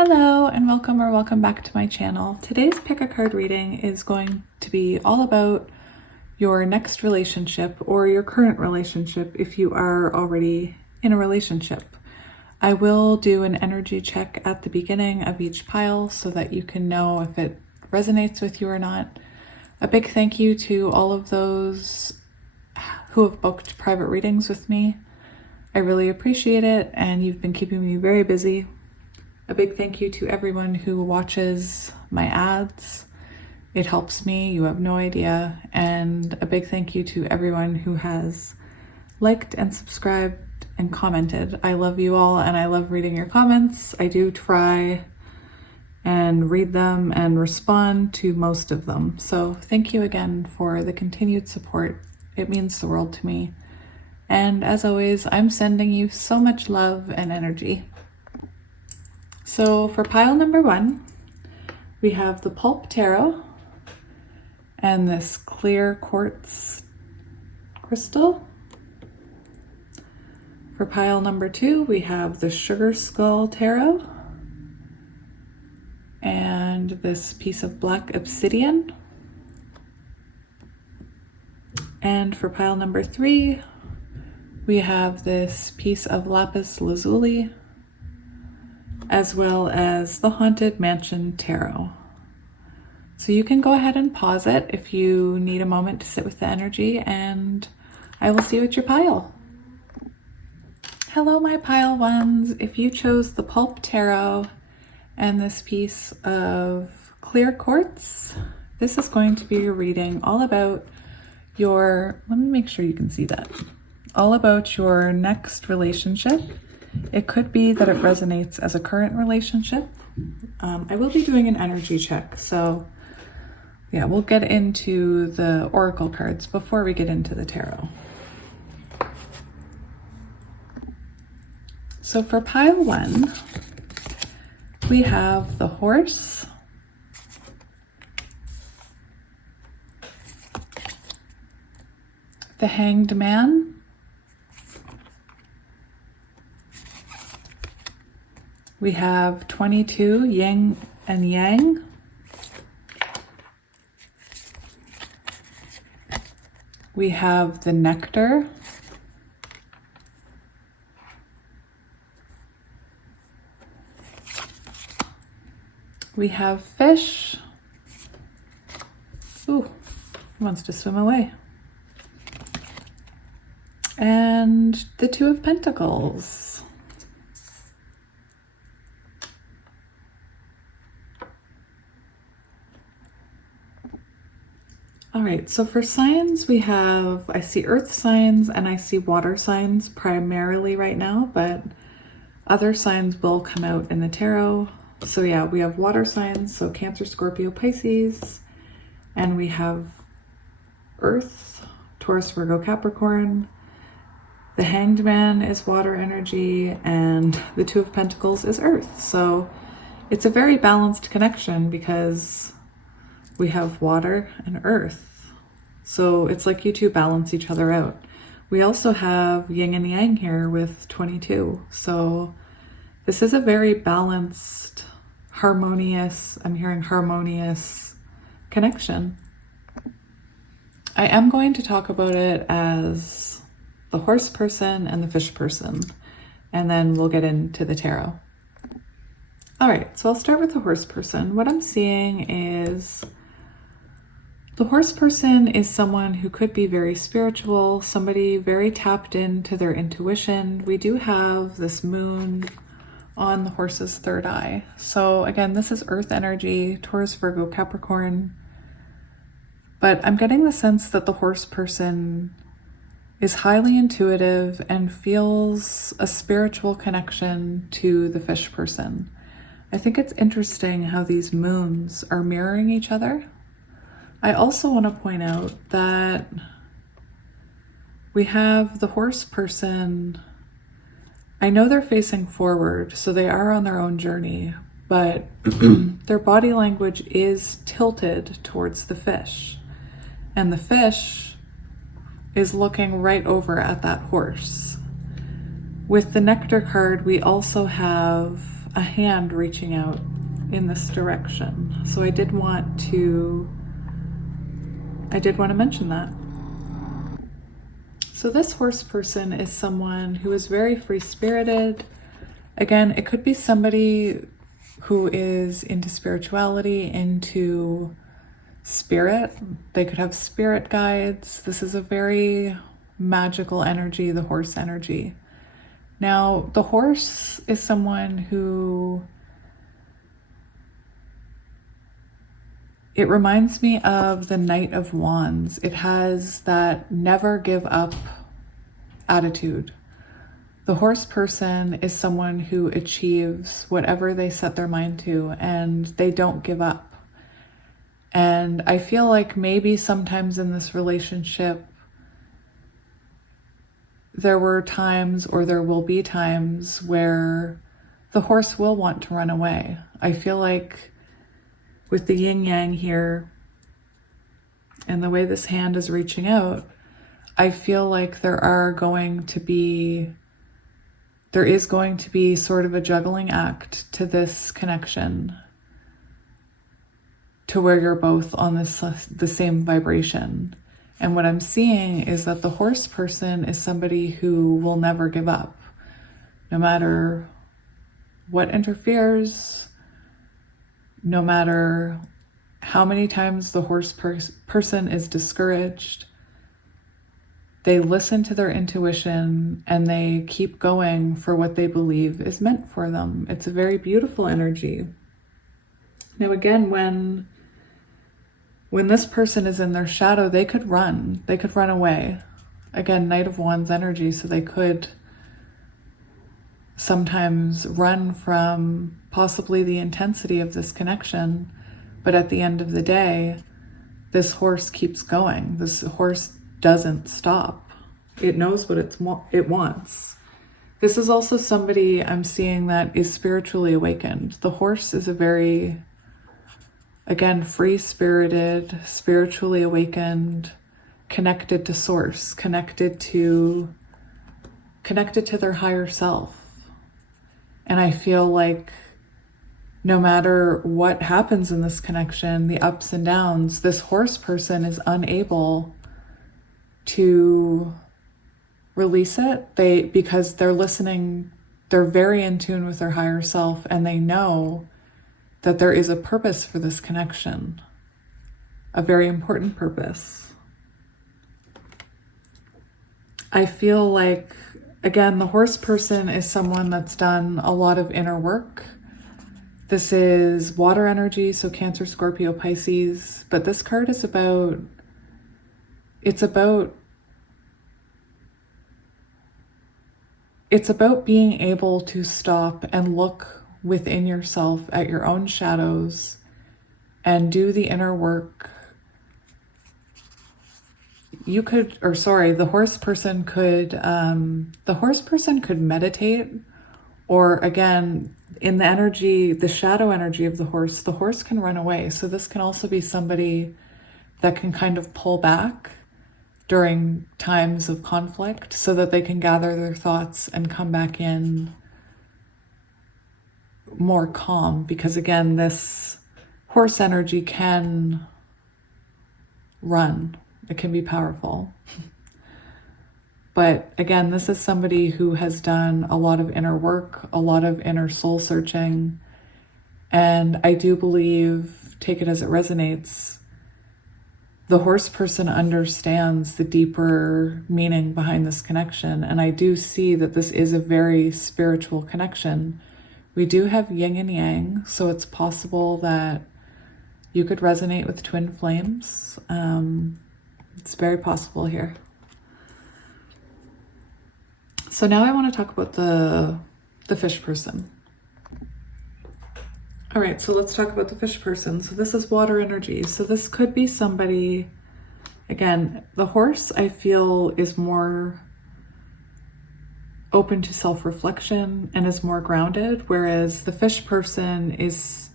Hello and welcome back to my channel. Today's pick a card reading is going to be all about your next relationship or your current relationship if you are already in a relationship. I will do an energy check at the beginning of each pile so that you can know if it resonates with you or not. A big thank you to all of those who have booked private readings with me. I really appreciate it, and you've been keeping me very busy. A big thank you to everyone who watches my ads. It helps me, you have no idea. And a big thank you to everyone who has liked and subscribed and commented. I love you all and I love reading your comments. I do try and read them and respond to most of them. So thank you again for the continued support. It means the world to me. And as always, I'm sending you so much love and energy. So for pile number 1, we have the Pulp Tarot and this clear quartz crystal. For pile number 2, we have the Sugar Skull Tarot and this piece of black obsidian. And for pile number 3, we have this piece of Lapis Lazuli, as well as the Haunted Mansion Tarot. So you can go ahead and pause it if you need a moment to sit with the energy, and I will see you at your pile. Hello, my pile ones. If you chose the Pulp Tarot and this piece of clear quartz, this is going to be your reading all about your, let me make sure you can see that, all about your next relationship. It could be that it resonates as a current relationship. I will be doing an energy check, so yeah, we'll get into the oracle cards before we get into the tarot. So for pile 1, we have the Horse, the Hanged Man, we have 22, Yin and Yang. We have the Nectar. We have Fish. Ooh, he wants to swim away. And the Two of Pentacles. All right, so for signs we have, I see earth signs and I see water signs primarily right now, but other signs will come out in the tarot. So yeah, we have water signs, so Cancer, Scorpio, Pisces, and we have earth, Taurus, Virgo, Capricorn. The Hanged Man is water energy and the Two of Pentacles is earth. So it's a very balanced connection because we have water and earth. So it's like you two balance each other out. We also have yin and yang here with 22. So this is a very balanced, harmonious, I'm hearing harmonious connection. I am going to talk about it as the horse person and the fish person, and then we'll get into the tarot. All right, so I'll start with the horse person. What I'm seeing is the horse person is someone who could be very spiritual, somebody very tapped into their intuition. We do have this moon on the horse's third eye. So again, this is earth energy, Taurus, Virgo, Capricorn. But I'm getting the sense that the horse person is highly intuitive and feels a spiritual connection to the fish person. I think it's interesting how these moons are mirroring each other. I also want to point out that we have the horse person. I know they're facing forward, so they are on their own journey, but their body language is tilted towards the fish. And the fish is looking right over at that horse. With the Nectar card, we also have a hand reaching out in this direction. So I did want to mention that. So this horse person is someone who is very free-spirited. Again, it could be somebody who is into spirituality, into spirit. They could have spirit guides. This is a very magical energy, the horse energy. Now, the horse is someone who, it reminds me of the Knight of Wands. It has that never give up attitude. The horse person is someone who achieves whatever they set their mind to, and they don't give up. And I feel like maybe sometimes in this relationship, there were times, or there will be times, where the horse will want to run away. I feel like with the yin yang here and the way this hand is reaching out, I feel like there is going to be sort of a juggling act to this connection, to where you're both on the same vibration. And what I'm seeing is that the horse person is somebody who will never give up, no matter what interferes, no matter how many times the horse person is discouraged. They listen to their intuition and they keep going for what they believe is meant for them. It's a very beautiful energy. Now, again, when this person is in their shadow, they could run away. Again, Knight of Wands energy, so they could sometimes run from possibly the intensity of this connection. But at the end of the day, this horse keeps going. This horse doesn't stop. It knows what it wants. This is also somebody I'm seeing that is spiritually awakened. The horse is a very, again, free-spirited, spiritually awakened, connected to source, connected to their higher self. And I feel like no matter what happens in this connection, the ups and downs, this horse person is unable to release it. Because they're listening, they're very in tune with their higher self, and they know that there is a purpose for this connection, a very important purpose. I feel like, again, the horse person is someone that's done a lot of inner work. This is water energy, so Cancer, Scorpio, Pisces, but this card is about being able to stop and look within yourself at your own shadows and do the inner work. The horse person could meditate, or again, in the energy, the shadow energy of the horse can run away. So this can also be somebody that can kind of pull back during times of conflict so that they can gather their thoughts and come back in more calm. Because again, this horse energy can run. It can be powerful. But again, this is somebody who has done a lot of inner work, a lot of inner soul searching. And I do believe, take it as it resonates, the horse person understands the deeper meaning behind this connection. And I do see that this is a very spiritual connection. We do have yin and yang, so it's possible that you could resonate with twin flames. It's very possible here. So now I want to talk about the fish person. All right, so let's talk about the fish person. So this is water energy. So this could be somebody, again, the horse I feel is more open to self-reflection and is more grounded, whereas the fish person is,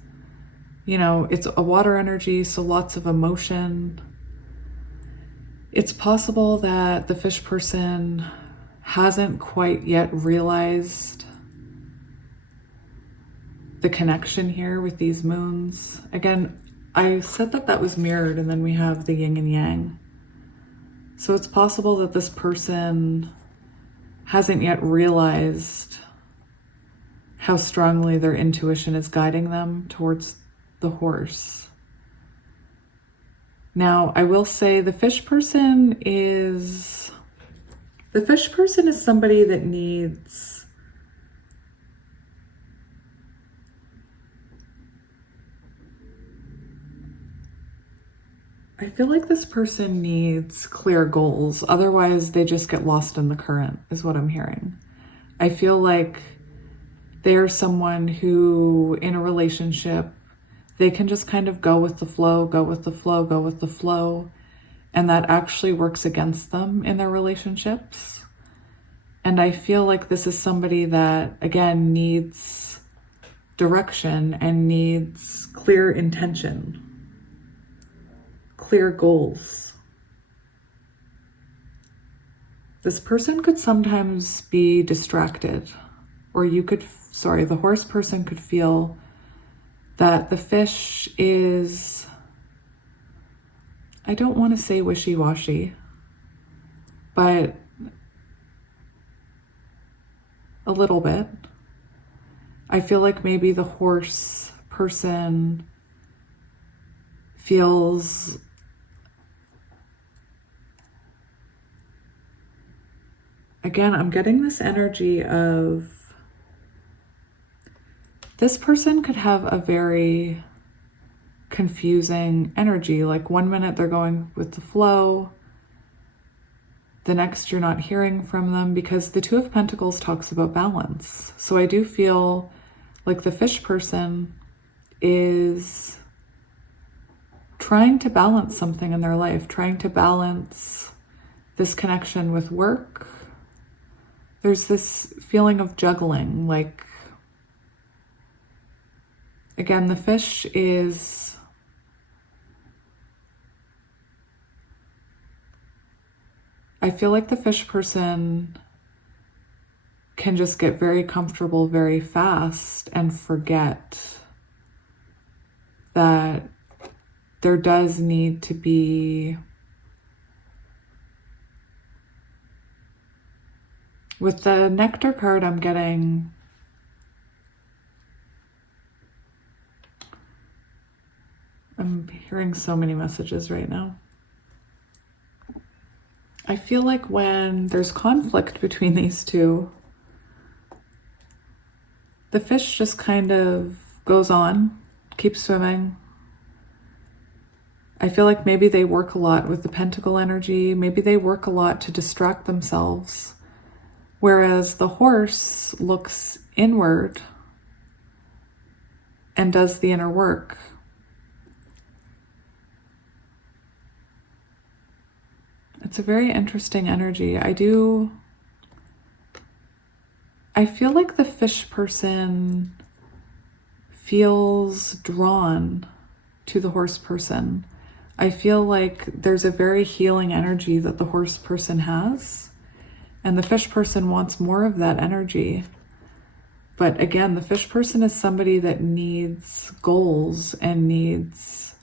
it's a water energy, so lots of emotion. It's possible that the fish person hasn't quite yet realized the connection here with these moons. Again, I said that that was mirrored, and then we have the yin and yang. So it's possible that this person hasn't yet realized how strongly their intuition is guiding them towards the horse. Now, I will say the fish person is somebody that needs I feel like this person needs clear goals. Otherwise, they just get lost in the current, is what I'm hearing. I feel like they're someone who, in a relationship, they can just kind of go with the flow, go with the flow, go with the flow. And that actually works against them in their relationships. And I feel like this is somebody that, again, needs direction and needs clear intention. Clear goals. This person could sometimes be distracted, or the horse person could feel that the fish is, I don't want to say wishy-washy, but a little bit. I feel like maybe the horse person feels again, I'm getting this energy of this person could have a very confusing energy. Like one minute they're going with the flow, the next you're not hearing from them, because the Two of Pentacles talks about balance. So I do feel like the fish person is trying to balance something in their life, trying to balance this connection with work. There's this feeling of juggling, like, again, the fish is, I feel like the fish person can just get very comfortable very fast and forget that there does need to be, with the Nectar card, I'm hearing so many messages right now. I feel like when there's conflict between these two, the fish just kind of goes on, keeps swimming. I feel like maybe they work a lot with the Pentacle energy. Maybe they work a lot to distract themselves. Whereas the horse looks inward and does the inner work. It's a very interesting energy. I feel like the fish person feels drawn to the horse person. I feel like there's a very healing energy that the horse person has, and the fish person wants more of that energy. But again, the fish person is somebody that needs goals and needs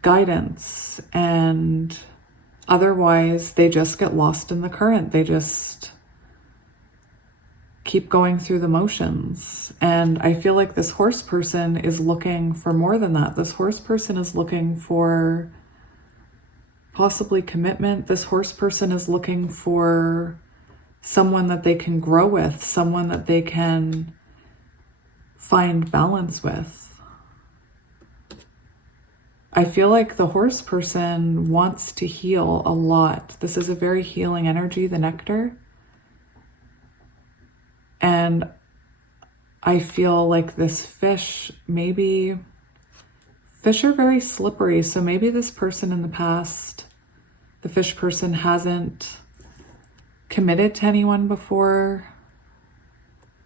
guidance, and otherwise they just get lost in the current. They just keep going through the motions. And I feel like this horse person is looking for more than that. This horse person is looking for possibly commitment. This horse person is looking for someone that they can grow with, someone that they can find balance with. I feel like the horse person wants to heal a lot. This is a very healing energy, the Nectar. And I feel like this fish, maybe fish are very slippery. So maybe this person in the past, the fish person, hasn't committed to anyone before.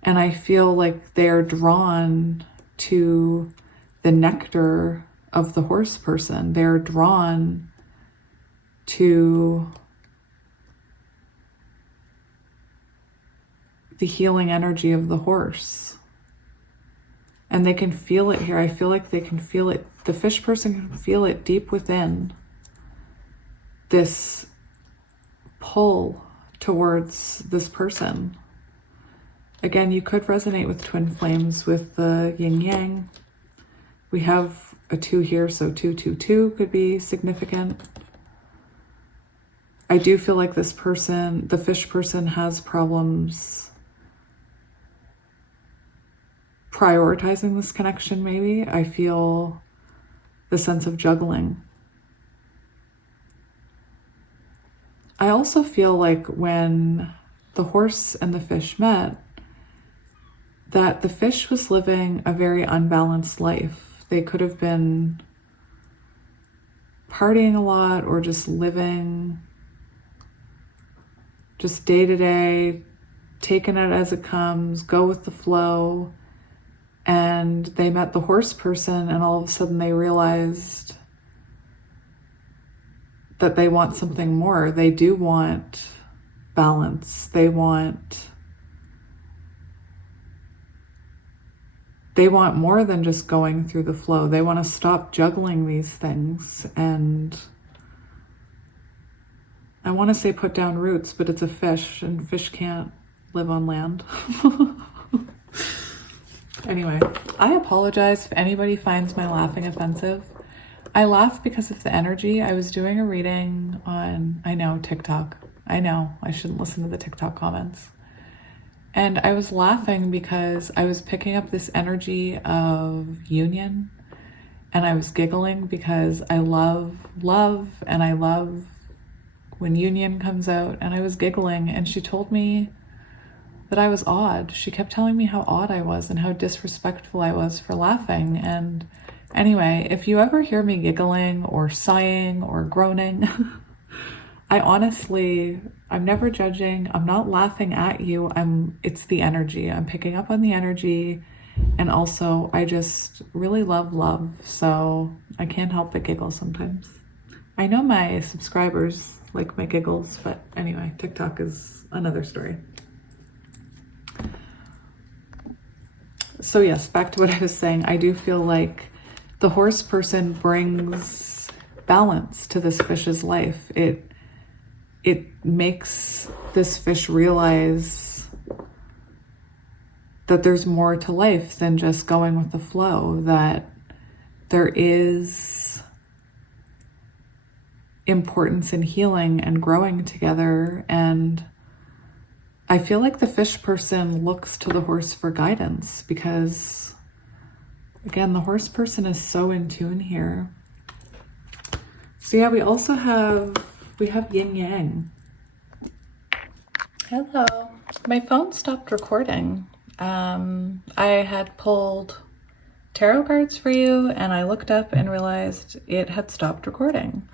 And I feel like they're drawn to the nectar of the horse person. They're drawn to the healing energy of the horse. And they can feel it here. I feel like they can feel it. The fish person can feel it deep within. This pull towards this person. Again, you could resonate with twin flames with the yin yang. We have a 2 here, so 222 could be significant. I do feel like this person, the fish person, has problems prioritizing this connection, maybe. I feel the sense of juggling. I also feel like when the horse and the fish met, that the fish was living a very unbalanced life. They could have been partying a lot or just living just day to day, taking it as it comes, go with the flow. And they met the horse person, and all of a sudden they realized that they want something more. They do want balance. They want more than just going through the flow. They want to stop juggling these things. And I want to say put down roots, but it's a fish, and fish can't live on land. Anyway, I apologize if anybody finds my laughing offensive. I laugh because of the energy. I was doing a reading on, I know, TikTok. I know, I shouldn't listen to the TikTok comments. And I was laughing because I was picking up this energy of union, and I was giggling because I love love, and I love when union comes out, and I was giggling, and she told me that I was odd. She kept telling me how odd I was and how disrespectful I was for laughing. And anyway, if you ever hear me giggling or sighing or groaning, I'm never judging. I'm not laughing at you. It's the energy. I'm picking up on the energy. And also, I just really love love. So I can't help but giggle sometimes. I know my subscribers like my giggles, but anyway, TikTok is another story. So yes, back to what I was saying. I do feel like the horse person brings balance to this fish's life. It makes this fish realize that there's more to life than just going with the flow, that there is importance in healing and growing together. And I feel like the fish person looks to the horse for guidance because, again, the horse person is so in tune here. So yeah, we have yin yang. Hello. My phone stopped recording. I had pulled tarot cards for you, and I looked up and realized it had stopped recording.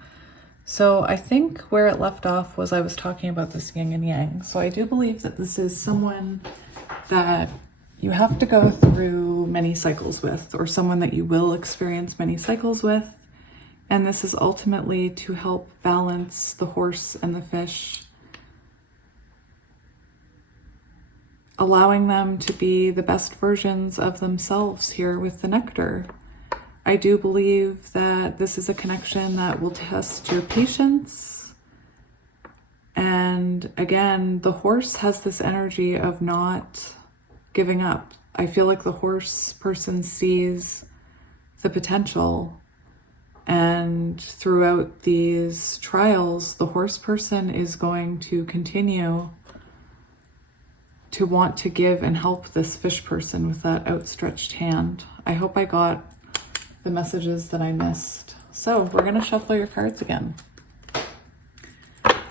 So I think where it left off was I was talking about this yin and yang. So I do believe that this is someone that you have to go through many cycles with, or someone that you will experience many cycles with. And this is ultimately to help balance the horse and the fish, allowing them to be the best versions of themselves here with the nectar. I do believe that this is a connection that will test your patience. And again, the horse has this energy of not giving up. I feel like the horse person sees the potential. And throughout these trials, the horse person is going to continue to want to give and help this fish person with that outstretched hand. I hope I got the messages that I missed. So we're going to shuffle your cards again.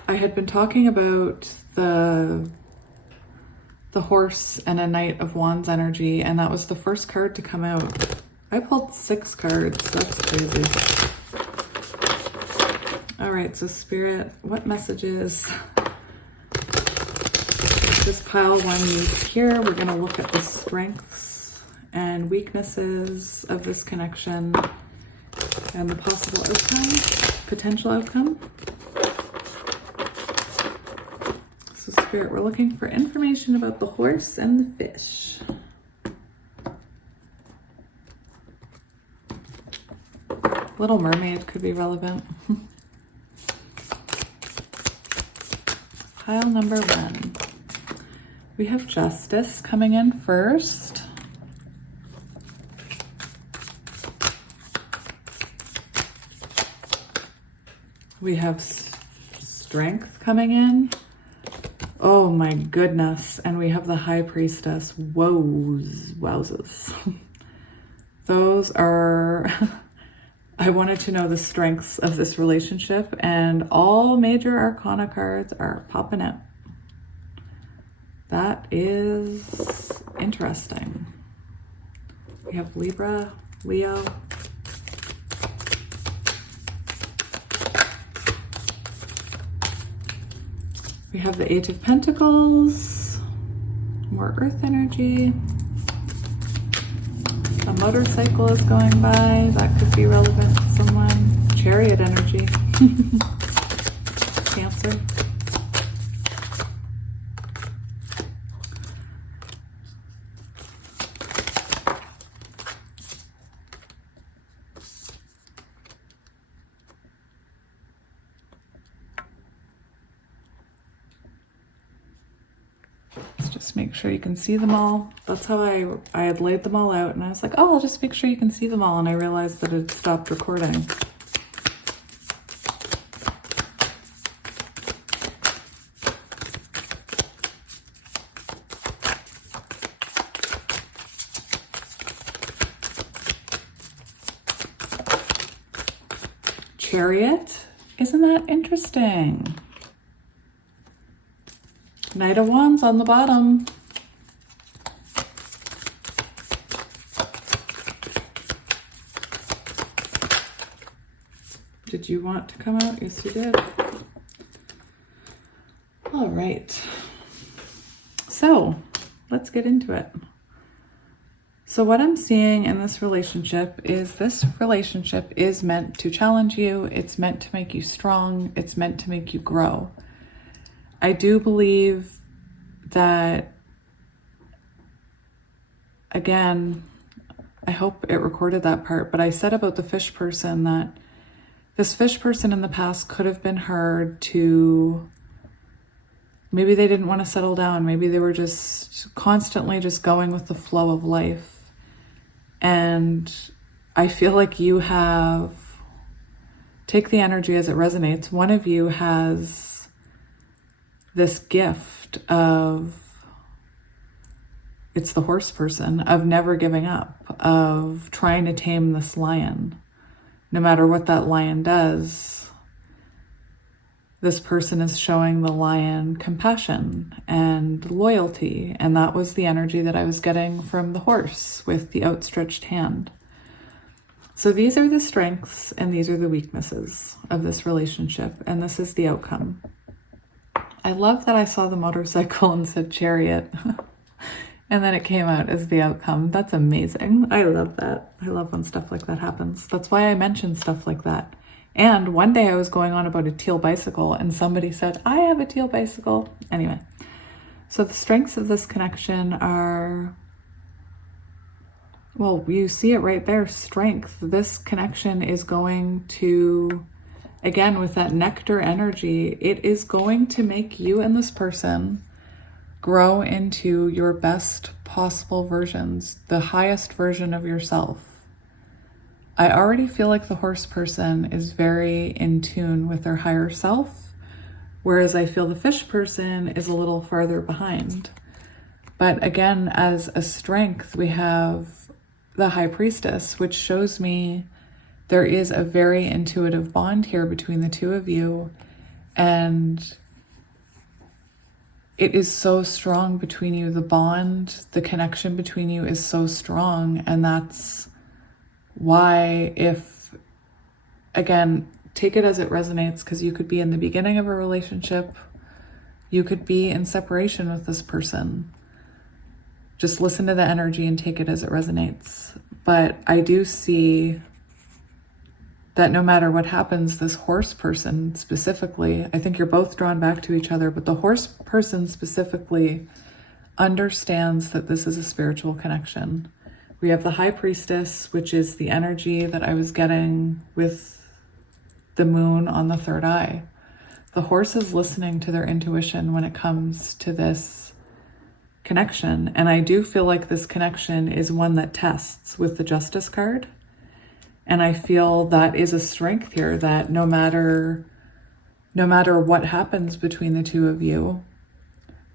I had been talking about the horse and a Knight of Wands energy, and that was the first card to come out. I pulled 6 cards. That's crazy. All right, so Spirit, what messages? Just pile one each here. We're going to look at the strengths and weaknesses of this connection and the possible outcome, potential outcome. So Spirit, we're looking for information about the horse and the fish. Little Mermaid could be relevant. Pile number 1. We have Justice coming in first. We have Strength coming in. Oh my goodness. And we have the High Priestess. Wowzers. Those are... I wanted to know the strengths of this relationship, and all major arcana cards are popping out. That is interesting. We have Libra, Leo. We have the Eight of Pentacles, more Earth energy. A motorcycle is going by. That could be relevant to someone. Chariot energy. Cancer. Just make sure you can see them all. That's how I had laid them all out, and I was like, oh, I'll just make sure you can see them all, and I realized that it stopped recording. Chariot, isn't that interesting? Knight of Wands on the bottom. Did you want to come out? Yes, you did. All right. So let's get into it. So what I'm seeing in this relationship is meant to challenge you. It's meant to make you strong. It's meant to make you grow. I do believe that, again, I hope it recorded that part, but I said about the fish person that this fish person in the past could have been hard to, maybe they didn't want to settle down. Maybe they were just constantly just going with the flow of life. And I feel like you have, take the energy as it resonates. One of you has this gift of, it's the horse person, of never giving up, of trying to tame this lion. No matter what that lion does, this person is showing the lion compassion and loyalty. And that was the energy that I was getting from the horse with the outstretched hand. So these are the strengths and these are the weaknesses of this relationship. And this is the outcome. I love that I saw the motorcycle and said chariot. And then it came out as the outcome. That's amazing. I love that. I love when stuff like that happens. That's why I mention stuff like that. And one day I was going on about a teal bicycle and somebody said, I have a teal bicycle. Anyway, so the strengths of this connection are, well, you see it right there, strength. This connection is going to, again, with that nectar energy, it is going to make you and this person grow into your best possible versions, the highest version of yourself. I already feel like the horse person is very in tune with their higher self, whereas I feel the fish person is a little farther behind. But again, as a strength, we have the High Priestess, which shows me there is a very intuitive bond here between the two of you, and it is so strong between you. The bond, the connection between you is so strong, and that's why, if, again, take it as it resonates, because you could be in the beginning of a relationship, you could be in separation with this person. Just listen to the energy and take it as it resonates. But I do see that no matter what happens, this horse person specifically, I think you're both drawn back to each other, but the horse person specifically understands that this is a spiritual connection. We have the High Priestess, which is the energy that I was getting with the moon on the third eye. The horse is listening to their intuition when it comes to this connection. And I do feel like this connection is one that tests with the Justice card. And I feel that is a strength here, that no matter what happens between the two of you,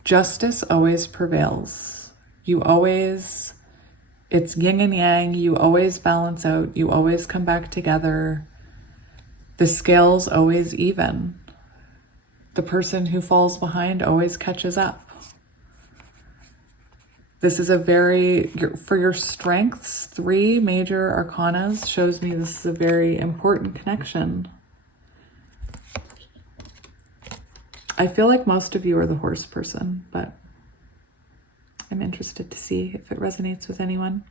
justice always prevails. It's yin and yang. You always balance out. You always come back together. The scale's always even. The person who falls behind always catches up. This is for your strengths, 3 major arcanas shows me this is a very important connection. I feel like most of you are the horse person, but I'm interested to see if it resonates with anyone.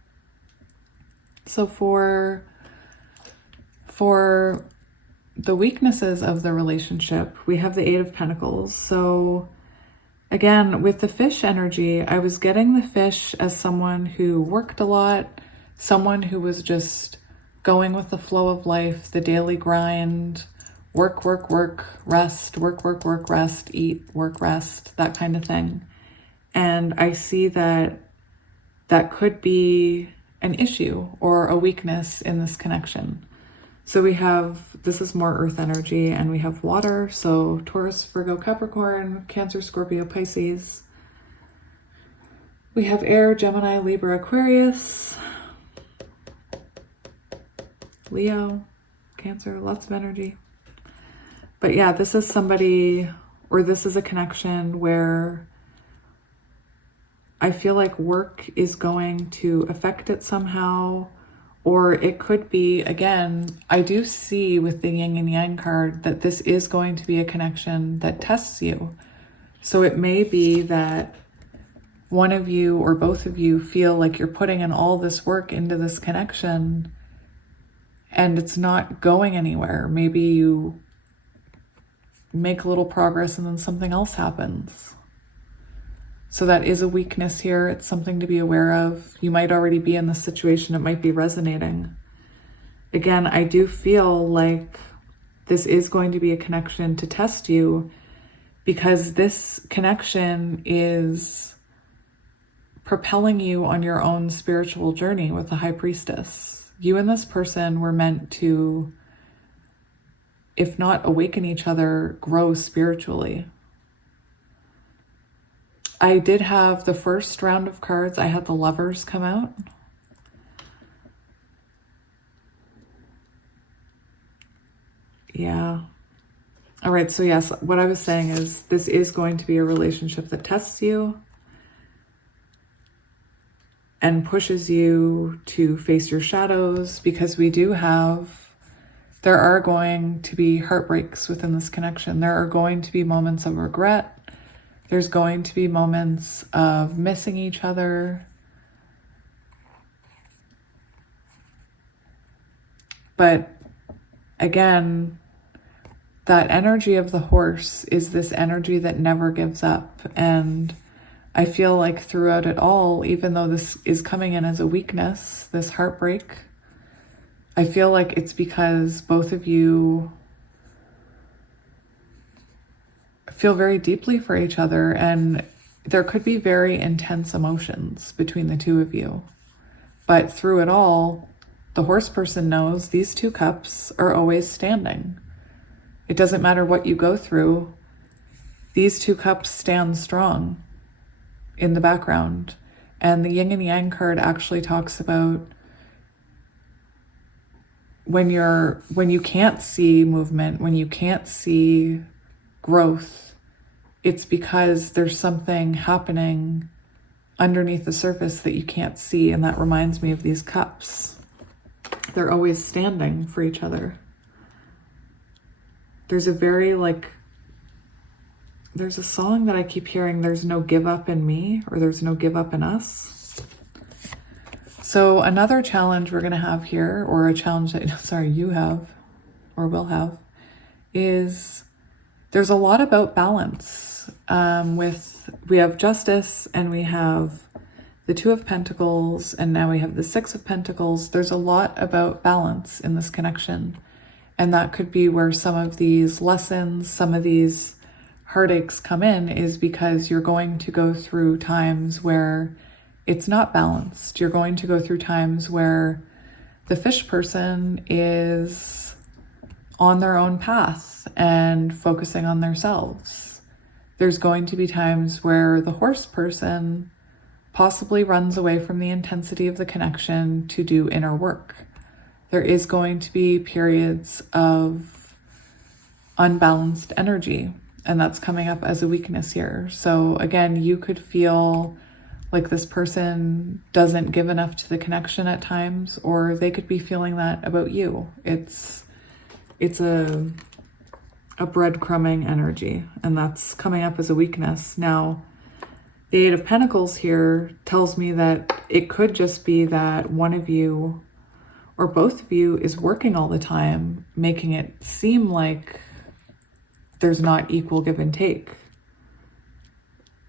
So for the weaknesses of the relationship, we have the 8 of Pentacles. So again, with the fish energy, I was getting the fish as someone who worked a lot, someone who was just going with the flow of life, the daily grind, work, rest, work, rest, eat, work, rest, that kind of thing. And I see that could be an issue or a weakness in this connection. So this is more earth energy, and we have water. So Taurus, Virgo, Capricorn, Cancer, Scorpio, Pisces. We have air, Gemini, Libra, Aquarius, Leo, Cancer, lots of energy. But yeah, this is somebody, or this is a connection where I feel like work is going to affect it somehow. Or it could be, again, I do see with the yin and yang card that this is going to be a connection that tests you. So it may be that one of you or both of you feel like you're putting in all this work into this connection and it's not going anywhere. Maybe you make a little progress and then something else happens. So that is a weakness here. It's something to be aware of. You might already be in this situation. It might be resonating. Again, I do feel like this is going to be a connection to test you, because this connection is propelling you on your own spiritual journey with the High Priestess. You and this person were meant to, if not awaken each other, grow spiritually. I did have the first round of cards, I had the Lovers come out. Yeah. All right, so yes, what I was saying is this is going to be a relationship that tests you and pushes you to face your shadows, because there are going to be heartbreaks within this connection. There are going to be moments of regret. There's going to be moments of missing each other. But again, that energy of the horse is this energy that never gives up. And I feel like throughout it all, even though this is coming in as a weakness, this heartbreak, I feel like it's because both of you feel very deeply for each other, and there could be very intense emotions between the two of you. But through it all, the horse person knows these 2 cups are always standing. It doesn't matter what you go through. These 2 cups stand strong in the background. And the yin and yang card actually talks about when you can't see movement, when you can't see growth, it's because there's something happening underneath the surface that you can't see. And that reminds me of these cups. They're always standing for each other. There's a song that I keep hearing, there's no give up in me, or there's no give up in us. So another challenge we're going to have here, or a challenge that, you have, or will have, is there's a lot about balance. We have Justice, and we have the Two of Pentacles, and now we have the Six of Pentacles. There's a lot about balance in this connection. And that could be where some of these lessons, some of these heartaches come in, is because you're going to go through times where it's not balanced. You're going to go through times where the fish person is on their own path and focusing on themselves. There's going to be times where the horse person possibly runs away from the intensity of the connection to do inner work. There is going to be periods of unbalanced energy, and that's coming up as a weakness here. So again, you could feel like this person doesn't give enough to the connection at times, or they could be feeling that about you. It's a breadcrumbing energy, and that's coming up as a weakness. Now, the Eight of Pentacles here tells me that it could just be that one of you or both of you is working all the time, making it seem like there's not equal give and take.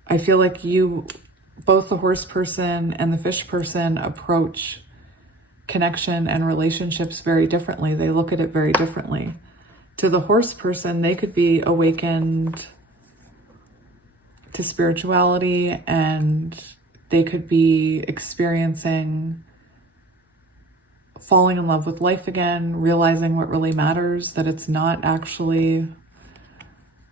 I feel like both the horse person and the fish person, approach connection and relationships very differently. They look at it very differently. To the horse person, they could be awakened to spirituality, and they could be experiencing falling in love with life again, realizing what really matters, that it's not actually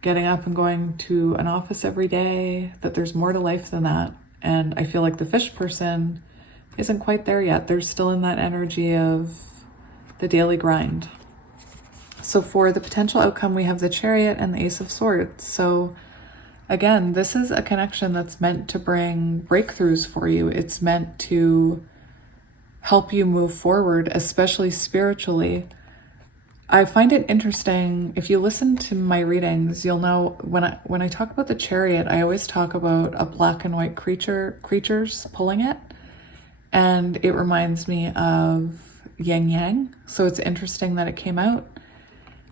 getting up and going to an office every day, that there's more to life than that. And I feel like the fish person isn't quite there yet. They're still in that energy of the daily grind. So for the potential outcome, we have the Chariot and the Ace of Swords. So again, this is a connection that's meant to bring breakthroughs for you. It's meant to help you move forward, especially spiritually. I find it interesting, if you listen to my readings, you'll know when I talk about the Chariot, I always talk about a black and white creatures pulling it, and it reminds me of yin yang. So it's interesting that it came out.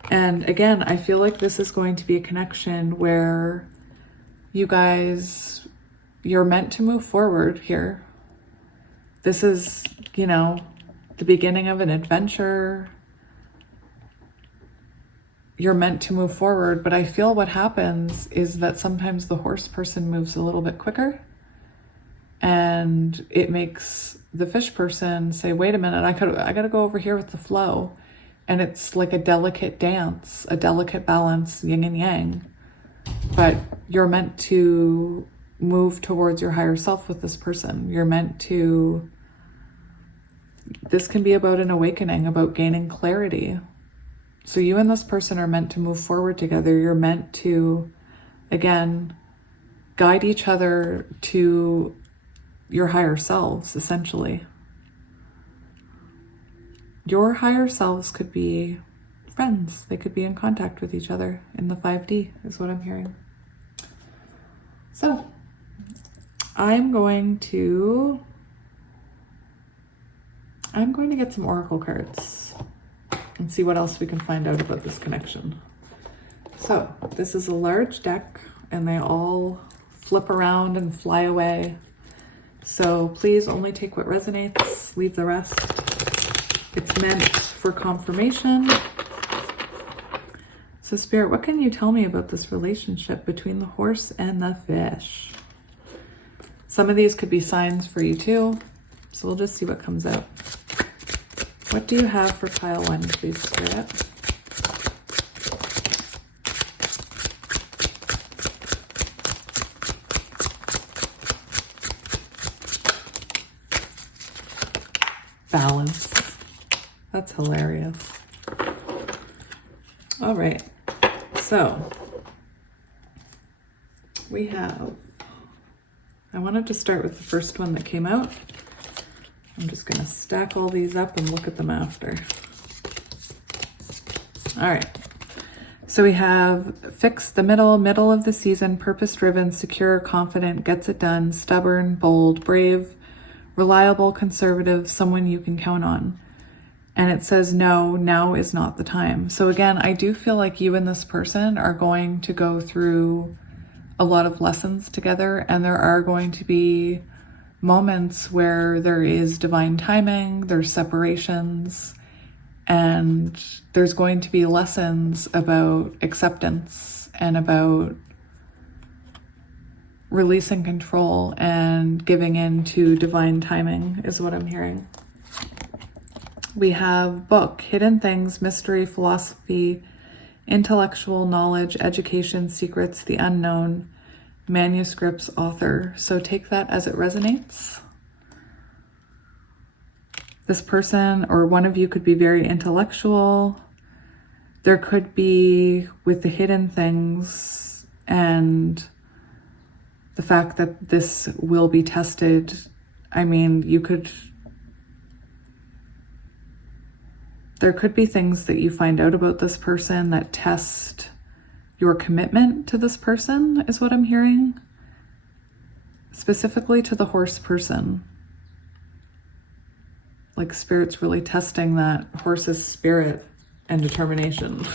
And again, I feel like this is going to be a connection where you guys, you're meant to move forward here. This is, the beginning of an adventure. You're meant to move forward, but I feel what happens is that sometimes the horse person moves a little bit quicker, and it makes the fish person say, wait a minute, I gotta go over here with the flow. And it's like a delicate dance, a delicate balance, yin and yang. But you're meant to move towards your higher self with this person. You're meant to, this can be about an awakening, about gaining clarity. So you and this person are meant to move forward together. You're meant to, again, guide each other to your higher selves, essentially. Your higher selves could be friends. They could be in contact with each other in the 5D, is what I'm hearing. So I'm going to get some oracle cards and see what else we can find out about this connection. So this is a large deck, and they all flip around and fly away. So please only take what resonates, leave the rest. It's meant for confirmation. So Spirit, what can you tell me about this relationship between the horse and the fish? Some of these could be signs for you too. So we'll just see what comes out. What do you have for pile 1, please, Spirit? Balance. That's hilarious. All right. So we have, I wanted to start with the first one that came out. I'm just going to stack all these up and look at them after. All right. So we have fix the middle of the season, purpose-driven, secure, confident, gets it done, stubborn, bold, brave, reliable, conservative, someone you can count on. And it says, no, now is not the time. So again, I do feel like you and this person are going to go through a lot of lessons together, and there are going to be moments where there is divine timing, there's separations, and there's going to be lessons about acceptance and about releasing control and giving in to divine timing is what I'm hearing. We have book, hidden things, mystery, philosophy, intellectual knowledge, education, secrets, the unknown, manuscripts, author. So take that as it resonates. This person or one of you could be very intellectual. There could be, with the hidden things and the fact that this will be tested, I mean, there could be things that you find out about this person that test your commitment to this person, is what I'm hearing. Specifically to the horse person. Like Spirit's really testing that horse's spirit and determination.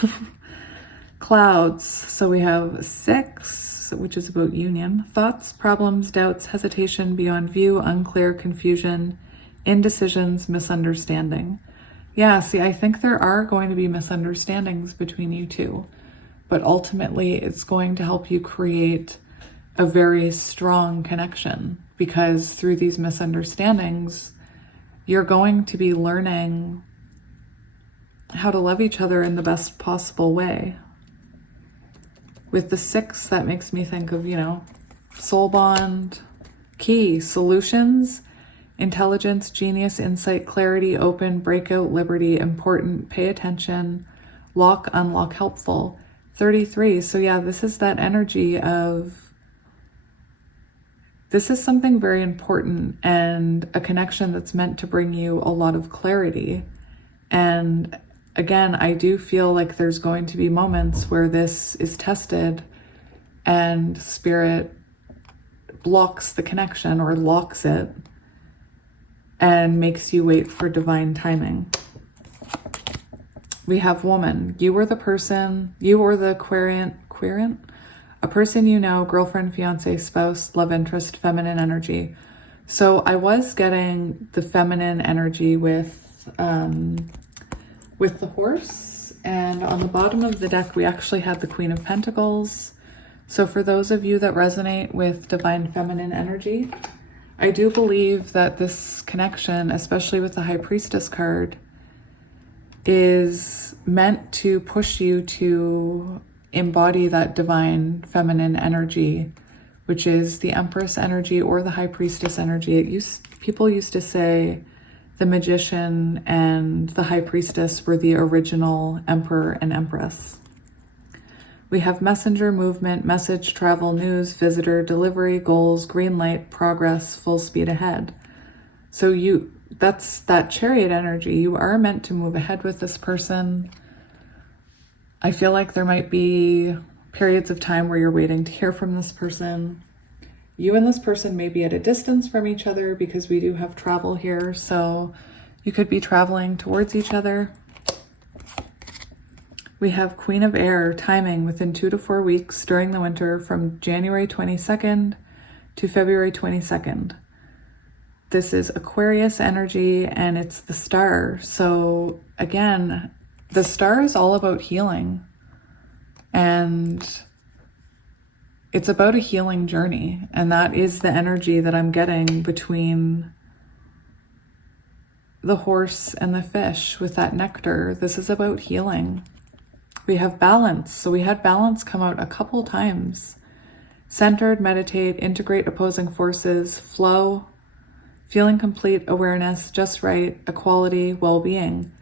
Clouds. So we have 6, which is about union. Thoughts, problems, doubts, hesitation, beyond view, unclear, confusion, indecisions, misunderstanding. Yeah, see, I think there are going to be misunderstandings between you two, but ultimately it's going to help you create a very strong connection, because through these misunderstandings, you're going to be learning how to love each other in the best possible way. With the 6, that makes me think of, soul bond, key, solutions, intelligence, genius, insight, clarity, open, breakout, liberty, important, pay attention, lock, unlock, helpful. 33. So yeah, this is that energy of, this is something very important and a connection that's meant to bring you a lot of clarity. And again, I do feel like there's going to be moments where this is tested and Spirit blocks the connection or locks it and makes you wait for divine timing. We have woman. You or the person, you or the querent, a person you know, girlfriend, fiance, spouse, love interest, feminine energy. So I was getting the feminine energy with the horse, and on the bottom of the deck, we actually had the Queen of Pentacles. So for those of you that resonate with divine feminine energy, I do believe that this connection, especially with the High Priestess card, is meant to push you to embody that divine feminine energy, which is the Empress energy or the High Priestess energy. People used to say the Magician and the High Priestess were the original Emperor and Empress. We have messenger, movement, message, travel, news, visitor, delivery, goals, green light, progress, full speed ahead. So that's that Chariot energy. You are meant to move ahead with this person. I feel like there might be periods of time where you're waiting to hear from this person. You and this person may be at a distance from each other because we do have travel here. So you could be traveling towards each other. We have Queen of Air, timing within 2 to 4 weeks during the winter from January 22nd to February 22nd. This is Aquarius energy and it's the star. So again, the star is all about healing, and it's about a healing journey. And that is the energy that I'm getting between the horse and the fish with that nectar. This is about healing. We have balance. So we had balance come out a couple times. Centered, meditate, integrate opposing forces, flow, feeling complete, awareness, just right, equality, well-being.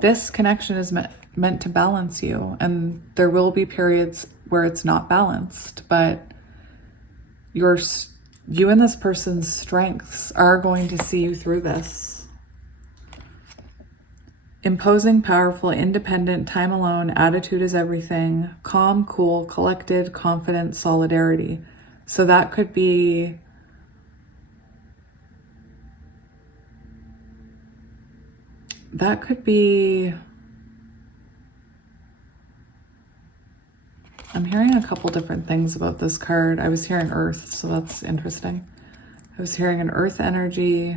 This connection is meant to balance you, and there will be periods where it's not balanced, but you and this person's strengths are going to see you through this. Imposing, powerful, independent, time alone, attitude is everything, calm, cool, collected, confident, solidarity. So that could be that could be, I'm hearing a couple different things about this card. I was hearing earth, so that's interesting. I was hearing an earth energy.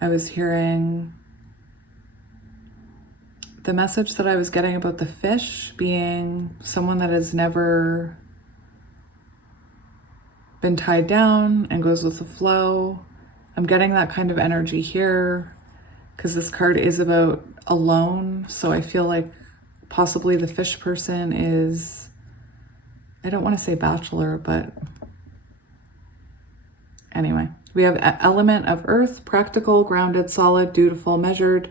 I was hearing the message that I was getting about the fish being someone that has never been tied down and goes with the flow. I'm getting that kind of energy here because this card is about alone. So I feel like possibly the fish person is, I don't want to say bachelor, but anyway, we have element of earth, practical, grounded, solid, dutiful, measured,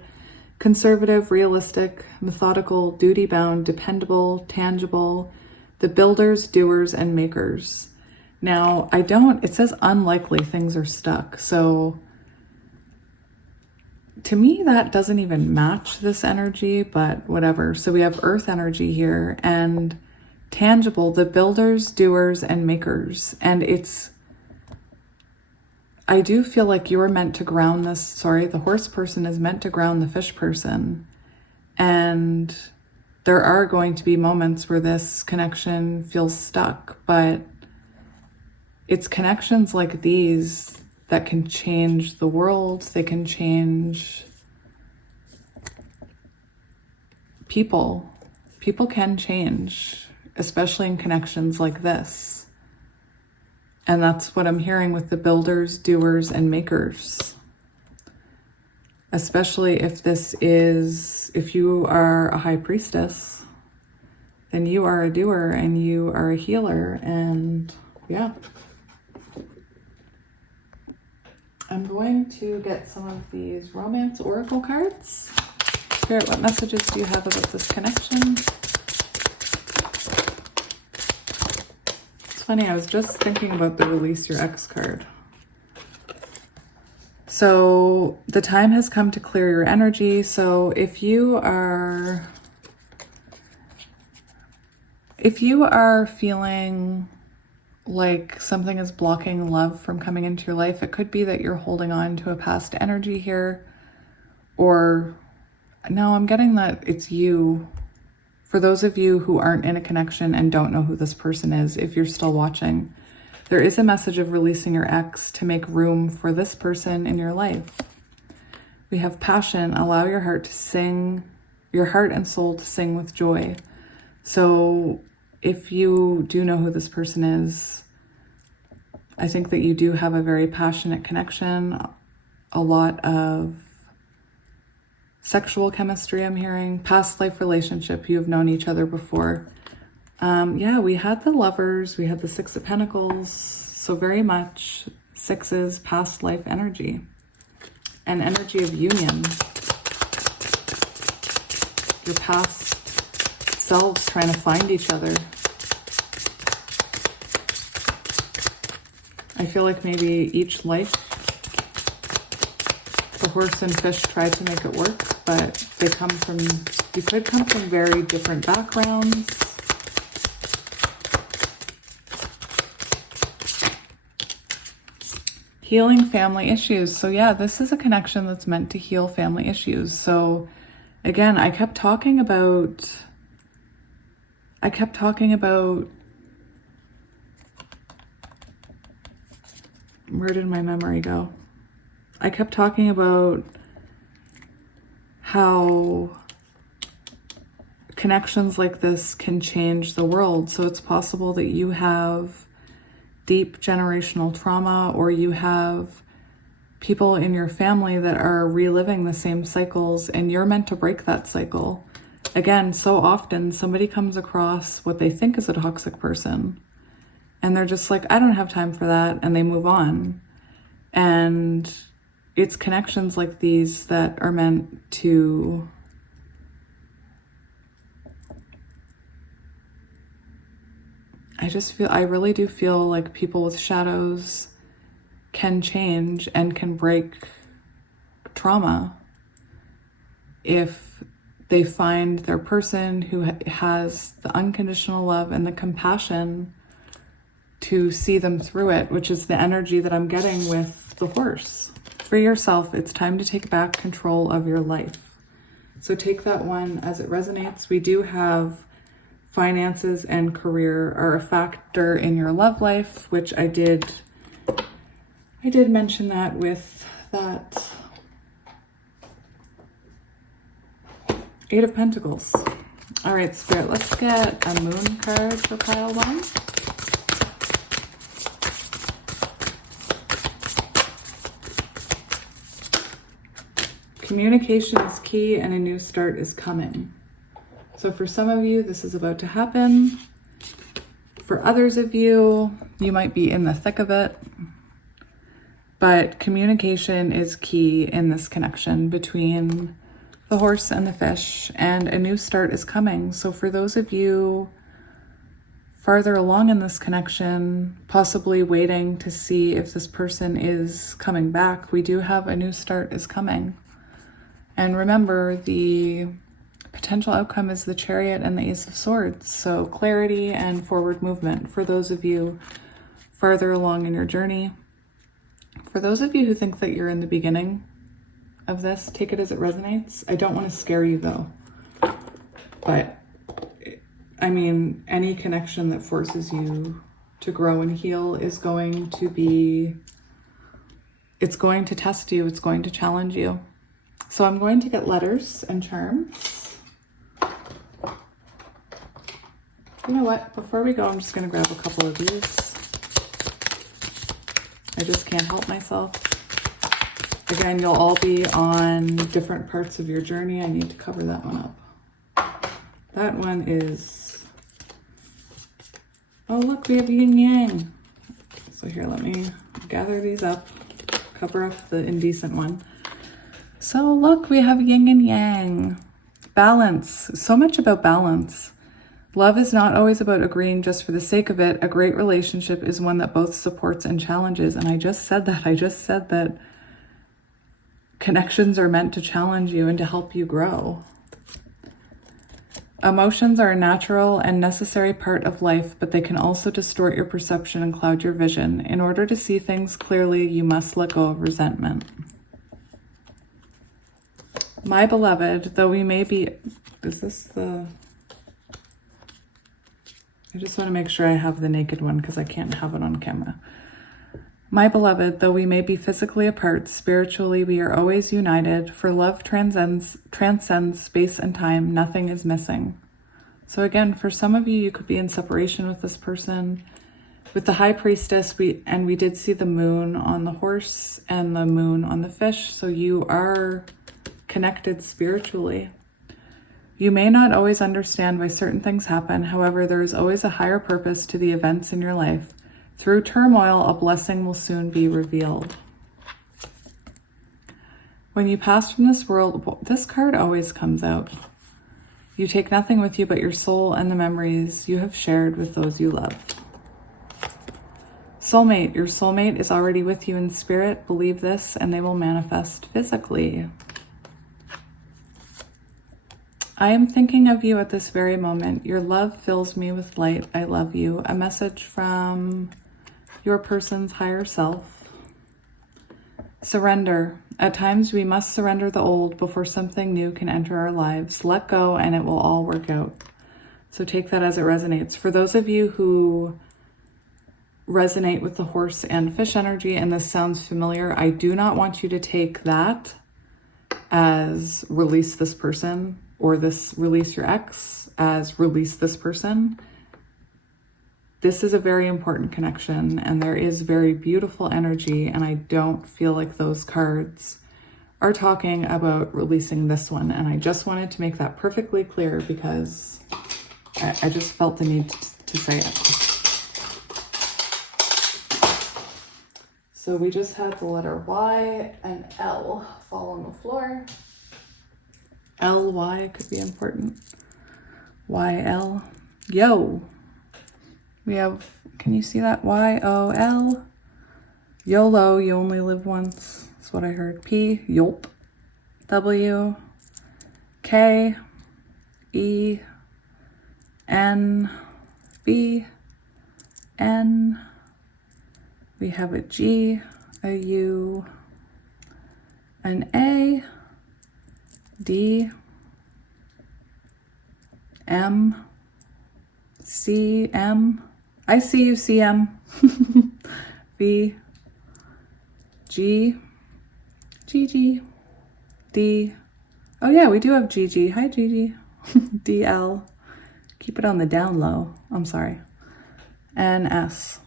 conservative, realistic, methodical, duty-bound, dependable, tangible, the builders, doers, and makers. Now, it says unlikely things are stuck. So to me, that doesn't even match this energy, but whatever. So we have earth energy here and tangible, the builders, doers, and makers. And I do feel like you are meant to ground this, the horse person is meant to ground the fish person. And there are going to be moments where this connection feels stuck, but it's connections like these that can change the world. They can change people. People can change, especially in connections like this. And that's what I'm hearing with the builders, doers, and makers. Especially if you are a high priestess, then you are a doer and you are a healer. And yeah. I'm going to get some of these romance oracle cards. Spirit, what messages do you have about this connection? It's funny, I was just thinking about the release your ex card. So the time has come to clear your energy. So if you are feeling like something is blocking love from coming into your life, it could be that you're holding on to a past energy here. Or no, I'm getting that it's you. For those of you who aren't in a connection and don't know who this person is, if you're still watching, there is a message of releasing your ex to make room for this person in your life. We have passion. Allow your heart to sing, your heart and soul to sing with joy. So if you do know who this person is, I think that you do have a very passionate connection, a lot of sexual chemistry I'm hearing, past life relationship, you've known each other before. Yeah, we had the lovers, we had the Six of Pentacles, so very much sixes, past life energy, and energy of union. Your past selves trying to find each other. I feel like maybe each life, the horse and fish tried to make it work, but you could come from very different backgrounds. Healing family issues. So yeah, this is a connection that's meant to heal family issues. So again, I kept talking about, where did my memory go? I kept talking about how connections like this can change the world. So it's possible that you have deep generational trauma, or you have people in your family that are reliving the same cycles, and you're meant to break that cycle. Again, so often somebody comes across what they think is a toxic person, and they're just like, I don't have time for that, and they move on. And it's connections like these that are meant to I really do feel like people with shadows can change and can break trauma if they find their person who has the unconditional love and the compassion to see them through it, which is the energy that I'm getting with the horse. For yourself, it's time to take back control of your life. So take that one as it resonates. We do have finances and career are a factor in your love life, which I did mention that with that Eight of Pentacles. All right, Spirit, let's get a moon card for pile one. Communication is key and a new start is coming. So for some of you, this is about to happen. For others of you, you might be in the thick of it. But communication is key in this connection between the horse and the fish, and a new start is coming. So for those of you farther along in this connection, possibly waiting to see if this person is coming back, we do have a new start is coming. And remember, the potential outcome is the Chariot and the Ace of Swords. So clarity and forward movement for those of you farther along in your journey. For those of you who think that you're in the beginning of this, take it as it resonates. I don't want to scare you though. But I mean, any connection that forces you to grow and heal is going to be, it's going to test you. It's going to challenge you. So I'm going to get letters and charms. You know what? Before we go, I'm just going to grab a couple of these. I just can't help myself. Again, you'll all be on different parts of your journey. I need to cover that one up. That one is... Oh, look, we have yin yang. So here, let me gather these up, cover up the indecent one. So look, we have yin and yang. Balance. So much about balance. Love is not always about agreeing just for the sake of it. A great relationship is one that both supports and challenges. And I just said that. I just said that connections are meant to challenge you and to help you grow. Emotions are a natural and necessary part of life, but they can also distort your perception and cloud your vision. In order to see things clearly, you must let go of resentment. My beloved, though we may be... Is this the... I just want to make sure I have the naked one because I can't have it on camera. My beloved, though we may be physically apart, spiritually we are always united, for love transcends space and time. Nothing is missing. So again, for some of you, you could be in separation with this person. With the High Priestess, we did see the moon on the horse and the moon on the fish. So you are connected spiritually. You may not always understand why certain things happen. However, there is always a higher purpose to the events in your life. Through turmoil, a blessing will soon be revealed. When you pass from this world, this card always comes out. You take nothing with you but your soul and the memories you have shared with those you love. Soulmate, your soulmate is already with you in spirit. Believe this and they will manifest physically. I am thinking of you at this very moment. Your love fills me with light. I love you. A message from your person's higher self. Surrender. At times we must surrender the old before something new can enter our lives. Let go and it will all work out. So take that as it resonates. For those of you who resonate with the horse and fish energy and this sounds familiar, I do not want you to take that as release this person, or this release your ex as release this person. This is a very important connection and there is very beautiful energy, and I don't feel like those cards are talking about releasing this one. And I just wanted to make that perfectly clear because I just felt the need to say it. So we just had the letter Y and L fall on the floor. L-Y could be important. Y-L. Yo. We have, can you see that? Y-O-L. YOLO, you only live once. That's what I heard. P, yolp. W, K, E, N, B, N. We have a G, a U, an A, D, M, C, M. I see you, CM. V, G, GG, D. Oh yeah, we do have GG. Hi, Gigi. DL. Keep it on the down low. I'm sorry. And S.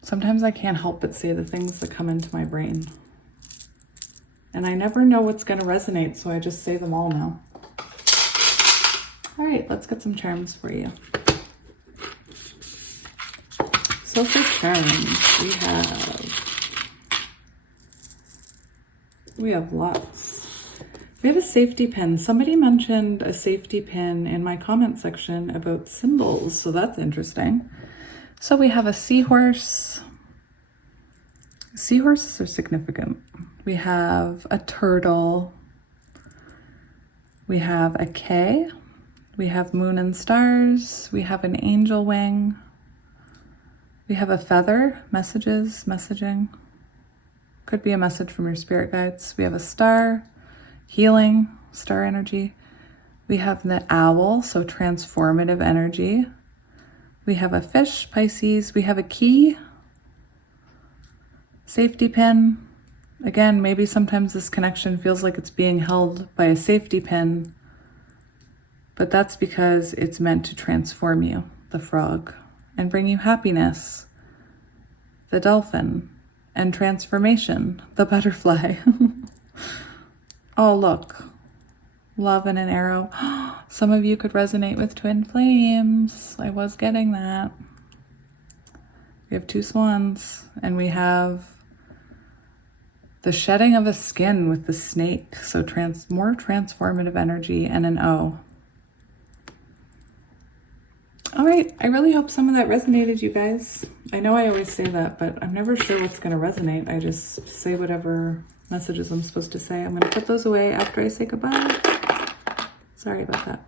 Sometimes I can't help but say the things that come into my brain. And I never know what's going to resonate, so I just say them all now. All right, let's get some charms for you. So for charms, we have lots. We have a safety pin. Somebody mentioned a safety pin in my comment section about symbols, so that's interesting. So we have a seahorse. Seahorses are significant. We have a turtle. We have a K. We have moon and stars. We have an angel wing. We have a feather, messages, messaging. Could be a message from your spirit guides. We have a star, healing, star energy. We have the owl, so transformative energy. We have a fish, Pisces. We have a key, safety pin. Again, maybe sometimes this connection feels like it's being held by a safety pin, but that's because it's meant to transform you, the frog, and bring you happiness, the dolphin, and transformation, the butterfly. Oh, look, love and an arrow. Some of you could resonate with twin flames. I was getting that. We have two swans, and we have the shedding of a skin with the snake. So more transformative energy, and an O. All right, I really hope some of that resonated, you guys. I know I always say that, but I'm never sure what's going to resonate. I just say whatever messages I'm supposed to say. I'm going to put those away after I say goodbye. Sorry about that.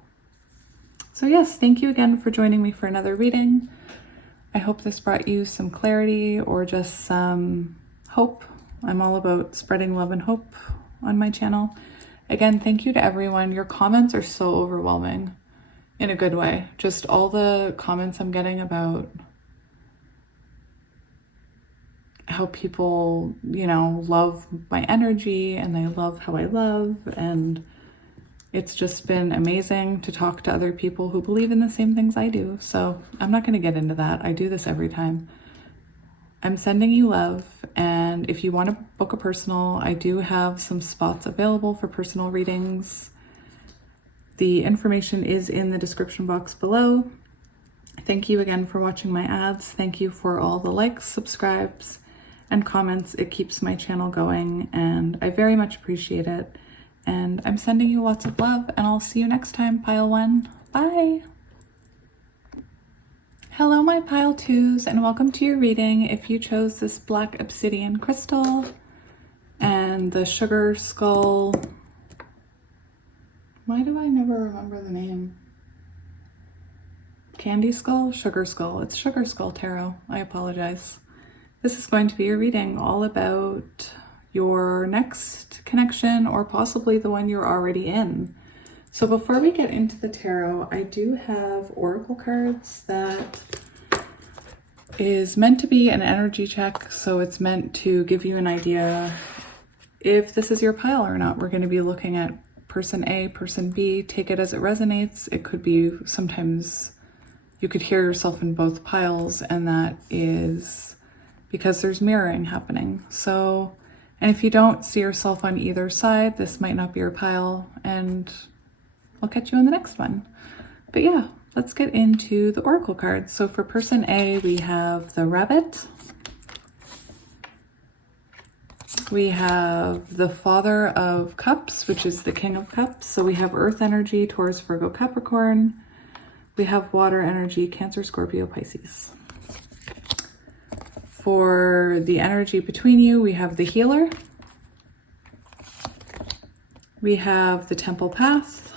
So yes, thank you again for joining me for another reading. I hope this brought you some clarity or just some hope. I'm all about spreading love and hope on my channel. Again, thank you to everyone. Your comments are so overwhelming. In a good way. Just all the comments I'm getting about how people, love my energy and they love how I love. And it's just been amazing to talk to other people who believe in the same things I do. So I'm not going to get into that. I do this every time. I'm sending you love. And if you want to book a personal, I do have some spots available for personal readings. The information is in the description box below. Thank you again for watching my ads. Thank you for all the likes, subscribes, and comments. It keeps my channel going, and I very much appreciate it. And I'm sending you lots of love, and I'll see you next time, Pile 1. Bye! Hello, my Pile 2s, and welcome to your reading. If you chose this black obsidian crystal and the sugar skull... Why do I never remember the name? Candy skull? Sugar skull. It's Sugar Skull Tarot. I apologize. This is going to be a reading all about your next connection or possibly the one you're already in. So before we get into the tarot, I do have oracle cards that is meant to be an energy check. So it's meant to give you an idea if this is your pile or not. We're going to be looking at person A, person B, take it as it resonates. It could be sometimes you could hear yourself in both piles, and that is because there's mirroring happening. So, and if you don't see yourself on either side, this might not be your pile, and I'll catch you in the next one. But yeah, let's get into the oracle cards. So for person A, we have the rabbit. We have the Father of Cups, which is the King of Cups. So we have Earth energy, Taurus, Virgo, Capricorn. We have water energy, Cancer, Scorpio, Pisces. For the energy between you, we have the Healer. We have the Temple Path.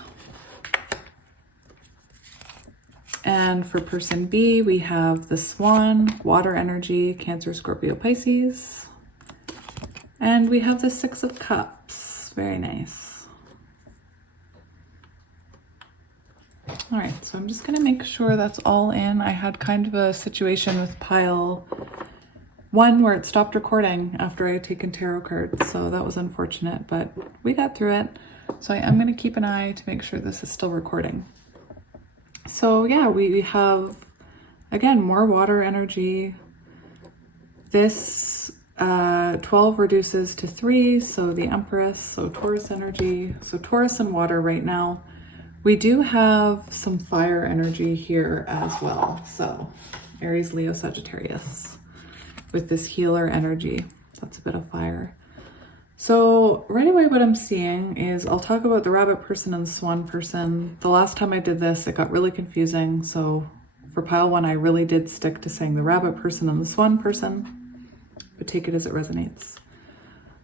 And for person B, we have the Swan, water energy, Cancer, Scorpio, Pisces. And we have the Six of Cups. Very nice. All right, so I'm just gonna make sure that's all in. I had kind of a situation with pile 1 where it stopped recording after I had taken tarot cards, so that was unfortunate, but we got through it. So I am gonna keep an eye to make sure this is still recording. So yeah, we have, again, more water energy. This 12 reduces to 3, so the Empress, so Taurus energy. So Taurus and water right now. We do have some fire energy here as well. So Aries, Leo, Sagittarius with this healer energy. That's a bit of fire. So right away what I'm seeing is, I'll talk about the rabbit person and the swan person. The last time I did this, it got really confusing. So for pile 1, I really did stick to saying the rabbit person and the swan person, but take it as it resonates.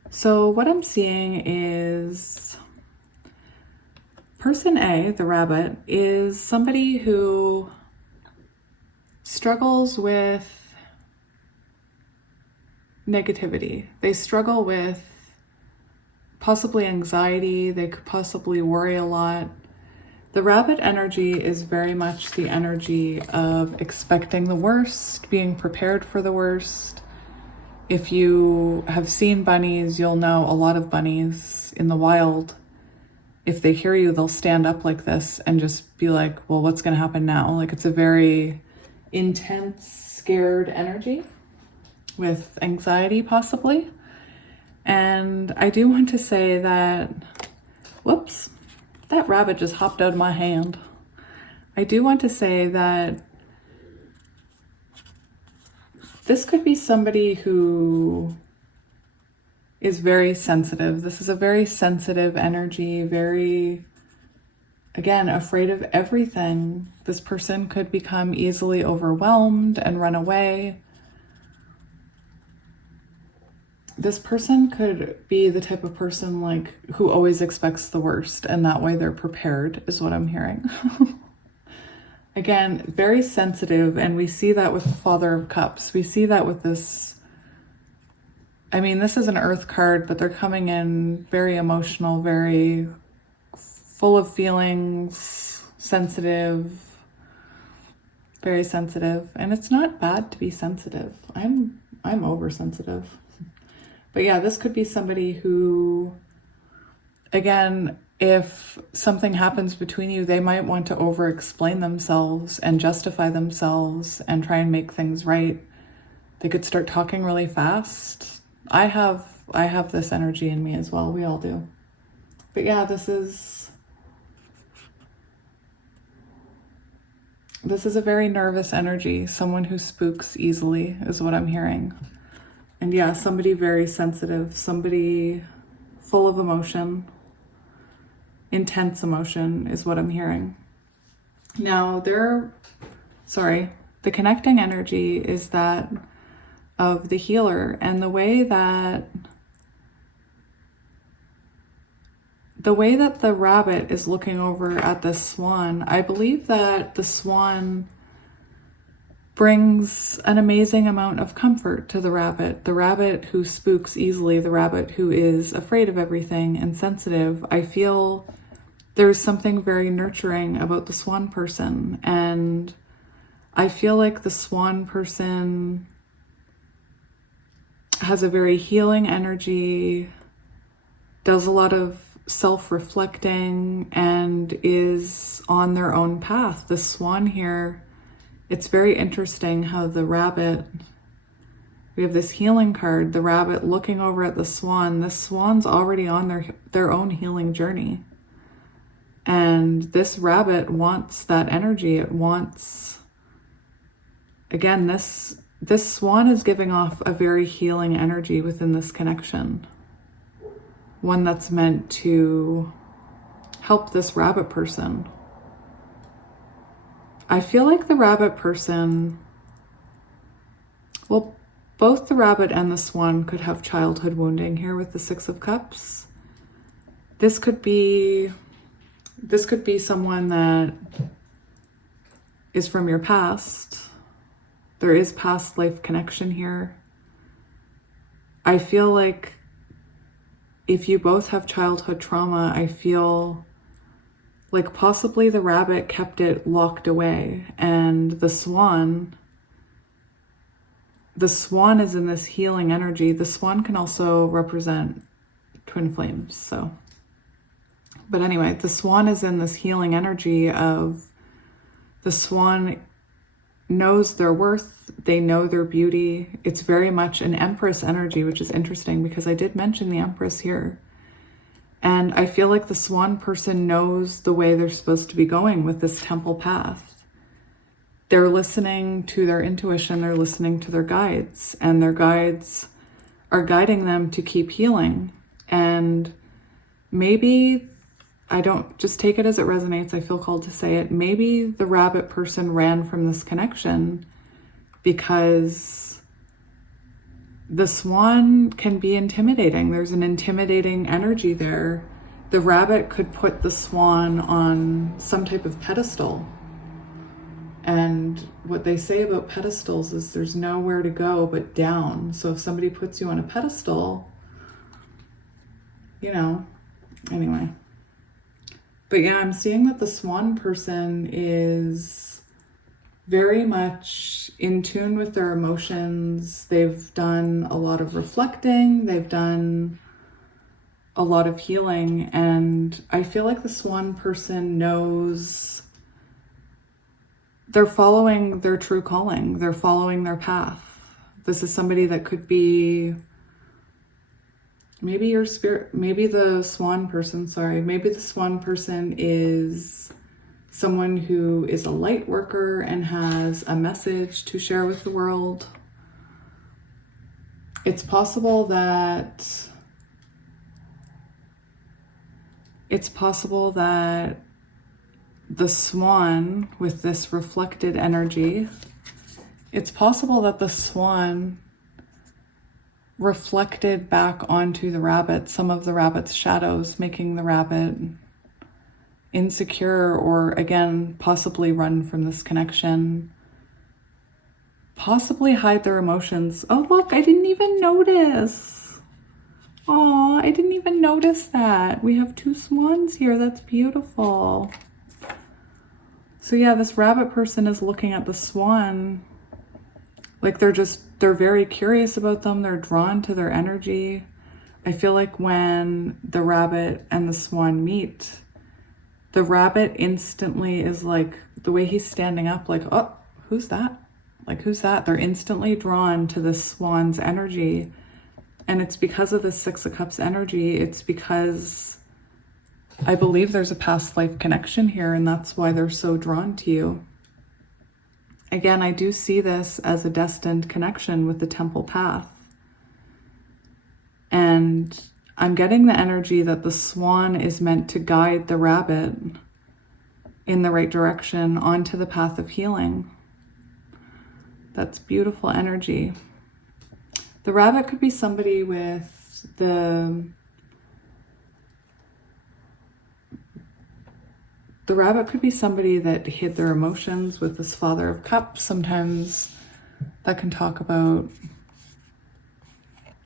So what I'm seeing is person A, the rabbit, is somebody who struggles with negativity. They struggle with possibly anxiety. They could possibly worry a lot. The rabbit energy is very much the energy of expecting the worst, being prepared for the worst. If you have seen bunnies, you'll know a lot of bunnies in the wild, if they hear you, they'll stand up like this and just be like, well, what's going to happen now? Like, it's a very intense, scared energy with anxiety possibly. And I do want to say that, whoops, that rabbit just hopped out of my hand. I do want to say that this could be somebody who is very sensitive. This is a very sensitive energy, very, again, afraid of everything. This person could become easily overwhelmed and run away. This person could be the type of person like who always expects the worst, and that way they're prepared, is what I'm hearing. Again, very sensitive, and we see that with the Father of Cups. We see that with this, I mean, this is an earth card, but they're coming in very emotional, very full of feelings, sensitive, very sensitive. And it's not bad to be sensitive. I'm oversensitive. But yeah, this could be somebody who, again, if something happens between you, they might want to over-explain themselves and justify themselves and try and make things right. They could start talking really fast. I have this energy in me as well. We all do. But yeah, this is a very nervous energy. Someone who spooks easily is what I'm hearing. And yeah, somebody very sensitive, somebody full of emotion, intense emotion is what I'm hearing. Now the connecting energy is that of the healer, and the way that the rabbit is looking over at the swan, I believe that the swan brings an amazing amount of comfort to the rabbit who spooks easily, the rabbit who is afraid of everything and sensitive. I feel there's something very nurturing about the swan person, and I feel like the swan person has a very healing energy, does a lot of self-reflecting, and is on their own path. The swan here, it's very interesting how the rabbit, we have this healing card, the rabbit looking over at the swan. The swan's already on their own healing journey. And this rabbit wants that energy. It wants, again, this swan is giving off a very healing energy within this connection. One that's meant to help this rabbit person. I feel like the rabbit person, well, both the rabbit and the swan could have childhood wounding here with the Six of Cups. This could be someone that is from your past. There is past life connection here. I feel like if you both have childhood trauma, I feel like possibly the rabbit kept it locked away, and the swan is in this healing energy. The swan can also represent twin flames, so. But anyway, the swan is in this healing energy of the swan knows their worth, they know their beauty. It's very much an Empress energy, which is interesting because I did mention the Empress here. And I feel like the swan person knows the way they're supposed to be going with this temple path. They're listening to their intuition, they're listening to their guides, and their guides are guiding them to keep healing. And maybe, I don't, just take it as it resonates, I feel called to say it, maybe the rabbit person ran from this connection because the swan can be intimidating. There's an intimidating energy there. The rabbit could put the swan on some type of pedestal. And what they say about pedestals is there's nowhere to go but down. So if somebody puts you on a pedestal, you know, anyway. But yeah, I'm seeing that the swan person is very much in tune with their emotions. They've done a lot of reflecting. They've done a lot of healing. And I feel like the swan person knows they're following their true calling. They're following their path. This is somebody that could be maybe your spirit, maybe the swan person is someone who is a light worker and has a message to share with the world. It's possible that the swan with this reflected energy, it's possible that the swan reflected back onto the rabbit some of the rabbit's shadows, making the rabbit insecure or, again, possibly run from this connection, possibly hide their emotions. Oh, look, I didn't even notice. Aw, I didn't even notice that. We have two swans here. That's beautiful. So yeah, this rabbit person is looking at the swan like they're very curious about them. They're drawn to their energy. I feel like when the rabbit and the swan meet, the rabbit instantly is like, the way he's standing up, like, oh, who's that? Like, who's that? They're instantly drawn to the swan's energy. And it's because of the Six of Cups energy. It's because I believe there's a past life connection here, and that's why they're so drawn to you. Again, I do see this as a destined connection with the temple path. And I'm getting the energy that the swan is meant to guide the rabbit in the right direction onto the path of healing. That's beautiful energy. The rabbit could be somebody with the rabbit could be somebody that hid their emotions with this Father of Cups. Sometimes that can talk about,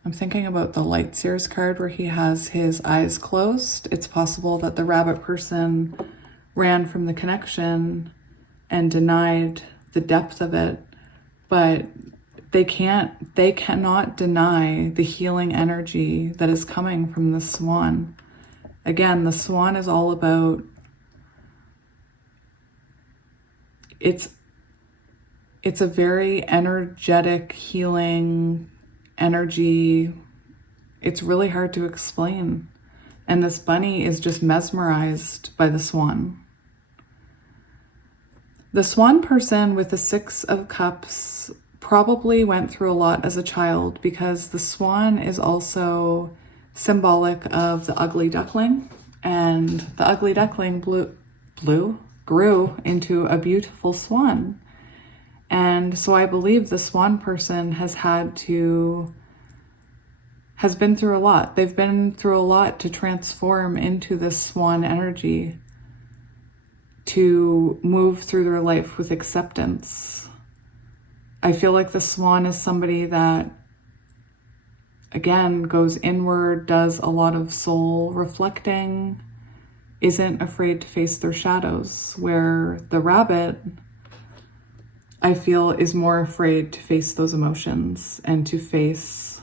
I'm thinking about the Light Seers card where he has his eyes closed. It's possible that the rabbit person ran from the connection and denied the depth of it, but they cannot deny the healing energy that is coming from the swan. Again, the swan is all about, it's a very energetic, healing energy. It's really hard to explain. And this bunny is just mesmerized by the swan. The swan person with the Six of Cups probably went through a lot as a child, because the swan is also symbolic of the ugly duckling, and the ugly duckling grew into a beautiful swan. And so I believe the swan person has been through a lot. They've been through a lot to transform into this swan energy, to move through their life with acceptance. I feel like the swan is somebody that again, goes inward, does a lot of soul reflecting, isn't afraid to face their shadows, where the rabbit, I feel, is more afraid to face those emotions and to face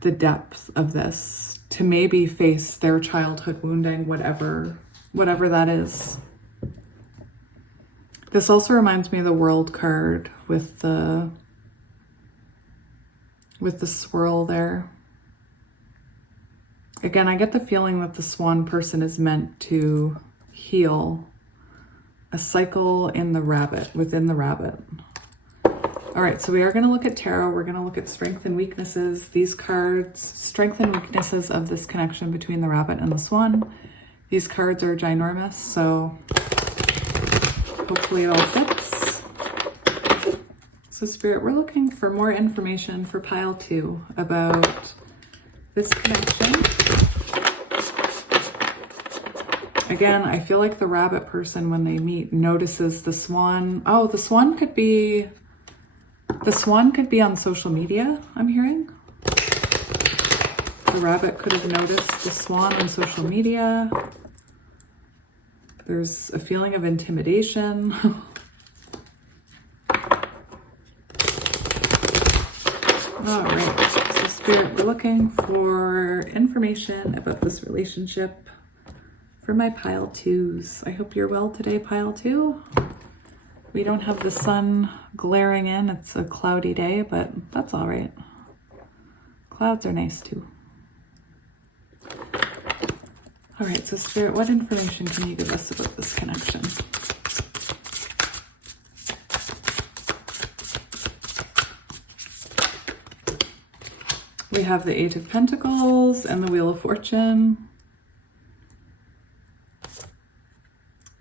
the depth of this, to maybe face their childhood wounding, whatever that is. This also reminds me of the World card with the swirl there. Again, I get the feeling that the swan person is meant to heal a cycle in the rabbit, within the rabbit. All right, so we are going to look at tarot. We're going to look at strength and weaknesses. These cards, strength and weaknesses of this connection between the rabbit and the swan. These cards are ginormous, so hopefully it all fits. So Spirit, we're looking for more information for pile 2 about this connection. Again, I feel like the rabbit person, when they meet, notices the swan. Oh, the swan could be on social media, I'm hearing. The rabbit could have noticed the swan on social media. There's a feeling of intimidation. All right, so Spirit, we're looking for information about this relationship for my pile 2s. I hope you're well today, pile 2. We don't have the sun glaring in. It's a cloudy day, but that's all right. Clouds are nice too. All right, so Spirit, what information can you give us about this connection? We have the 8 of Pentacles and the Wheel of Fortune.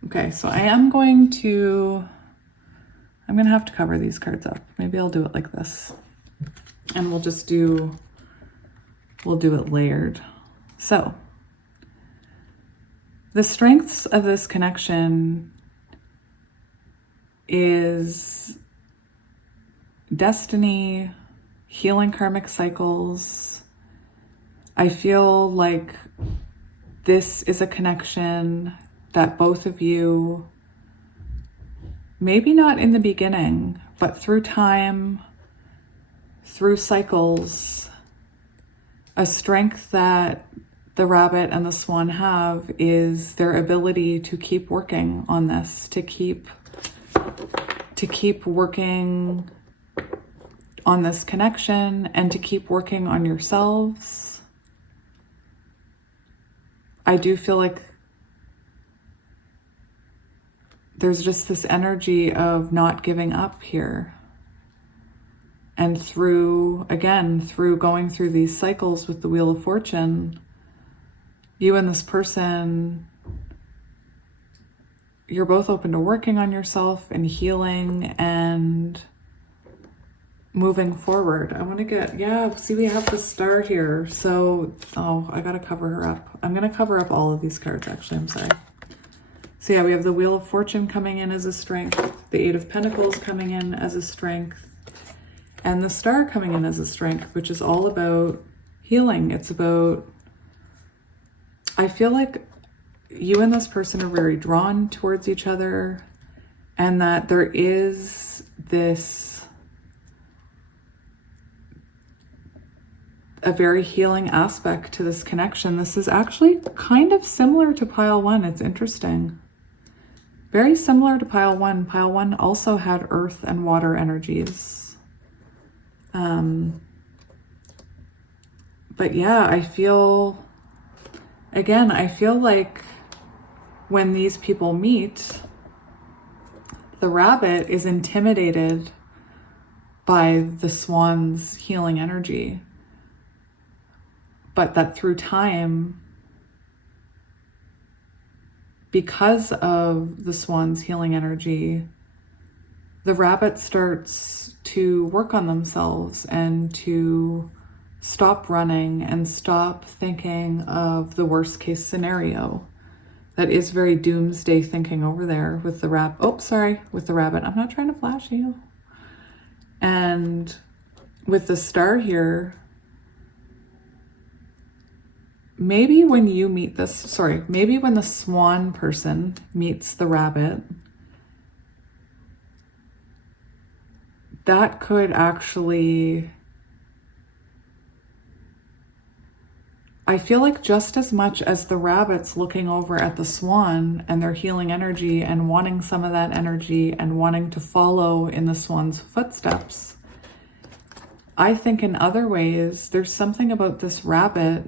Okay, so I'm going to have to cover these cards up. Maybe I'll do it like this. And we'll do it layered. So, the strengths of this connection is destiny, healing karmic cycles. I feel like this is a connection that both of you, maybe not in the beginning, but through time, through cycles, a strength that the rabbit and the swan have is their ability to keep working on this, to keep working on this connection and to keep working on yourselves. I do feel like there's just this energy of not giving up here. And through going through these cycles with the Wheel of Fortune, you and this person, you're both open to working on yourself and healing and moving forward. I want to get, see, we have the star here. So, I got to cover her up. I'm going to cover up all of these cards, actually. I'm sorry. So yeah, we have the Wheel of Fortune coming in as a strength, the 8 of Pentacles coming in as a strength, and the star coming in as a strength, which is all about healing. It's about, I feel like you and this person are very drawn towards each other, and that there is a very healing aspect to this connection. This is actually kind of similar to pile 1. It's interesting. Very similar to pile 1. Pile 1 also had earth and water energies. But yeah, I feel like when these people meet, the rabbit is intimidated by the swan's healing energy. But that through time, because of the swan's healing energy, the rabbit starts to work on themselves and to stop running and stop thinking of the worst case scenario. That is very doomsday thinking over there with the with the rabbit. I'm not trying to flash you. And with the star here, maybe when you meet this, sorry, maybe when the swan person meets the rabbit, that could actually, I feel like just as much as the rabbit's looking over at the swan and their healing energy and wanting some of that energy and wanting to follow in the swan's footsteps, I think in other ways, there's something about this rabbit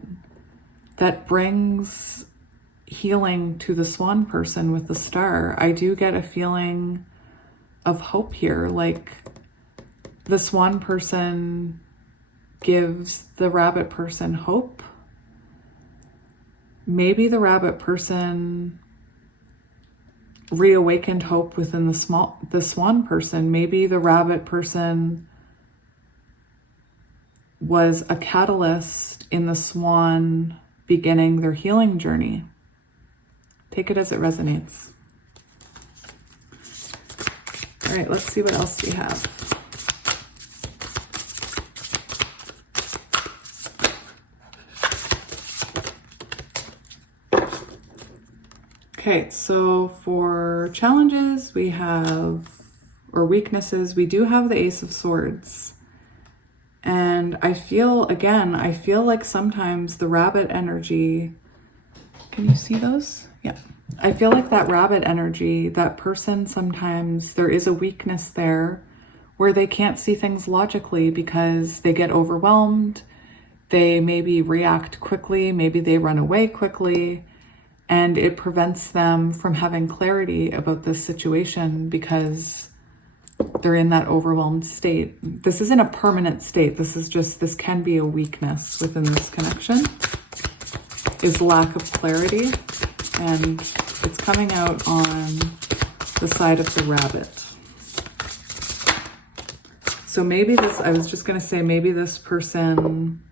that brings healing to the swan person with the star. I do get a feeling of hope here. Like the swan person gives the rabbit person hope. Maybe the rabbit person reawakened hope within the swan person. Maybe the rabbit person was a catalyst in the swan beginning their healing journey. Take it as it resonates. All right, let's see what else we have. Okay, so for challenges we have, or weaknesses, we do have the Ace of Swords. And I feel like sometimes the rabbit energy, can you see those? Yeah. I feel like that rabbit energy, that person, sometimes there is a weakness there where they can't see things logically because they get overwhelmed. They maybe react quickly, maybe they run away quickly, and it prevents them from having clarity about this situation because they're in that overwhelmed state. This isn't a permanent state. This can be a weakness within this connection, is lack of clarity. And it's coming out on the side of the rabbit. So maybe I was just going to say, maybe this person,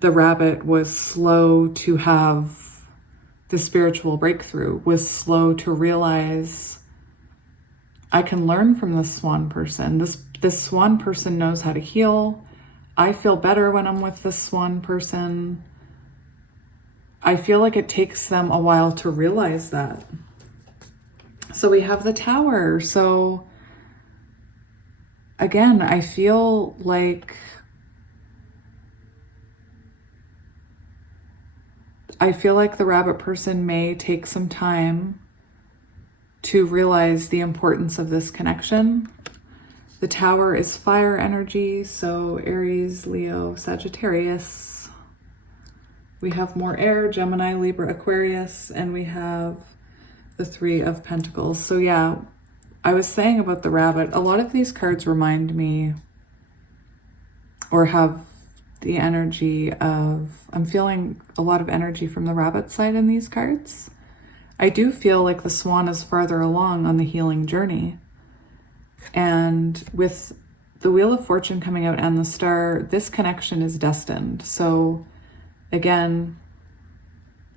the rabbit, was slow to have the spiritual breakthrough, was slow to realize, I can learn from this swan person. This swan person knows how to heal. I feel better when I'm with this swan person. I feel like it takes them a while to realize that. So we have the Tower. So again, I feel like the rabbit person may take some time to realize the importance of this connection. The Tower is fire energy, so Aries, Leo, Sagittarius. We have more air, Gemini, Libra, Aquarius, and we have the Three of Pentacles. So yeah, I was saying about the rabbit, a lot of these cards remind me or have the energy of, I'm feeling a lot of energy from the rabbit side in these cards. I do feel like the swan is farther along on the healing journey. And with the Wheel of Fortune coming out and the star, this connection is destined. So again,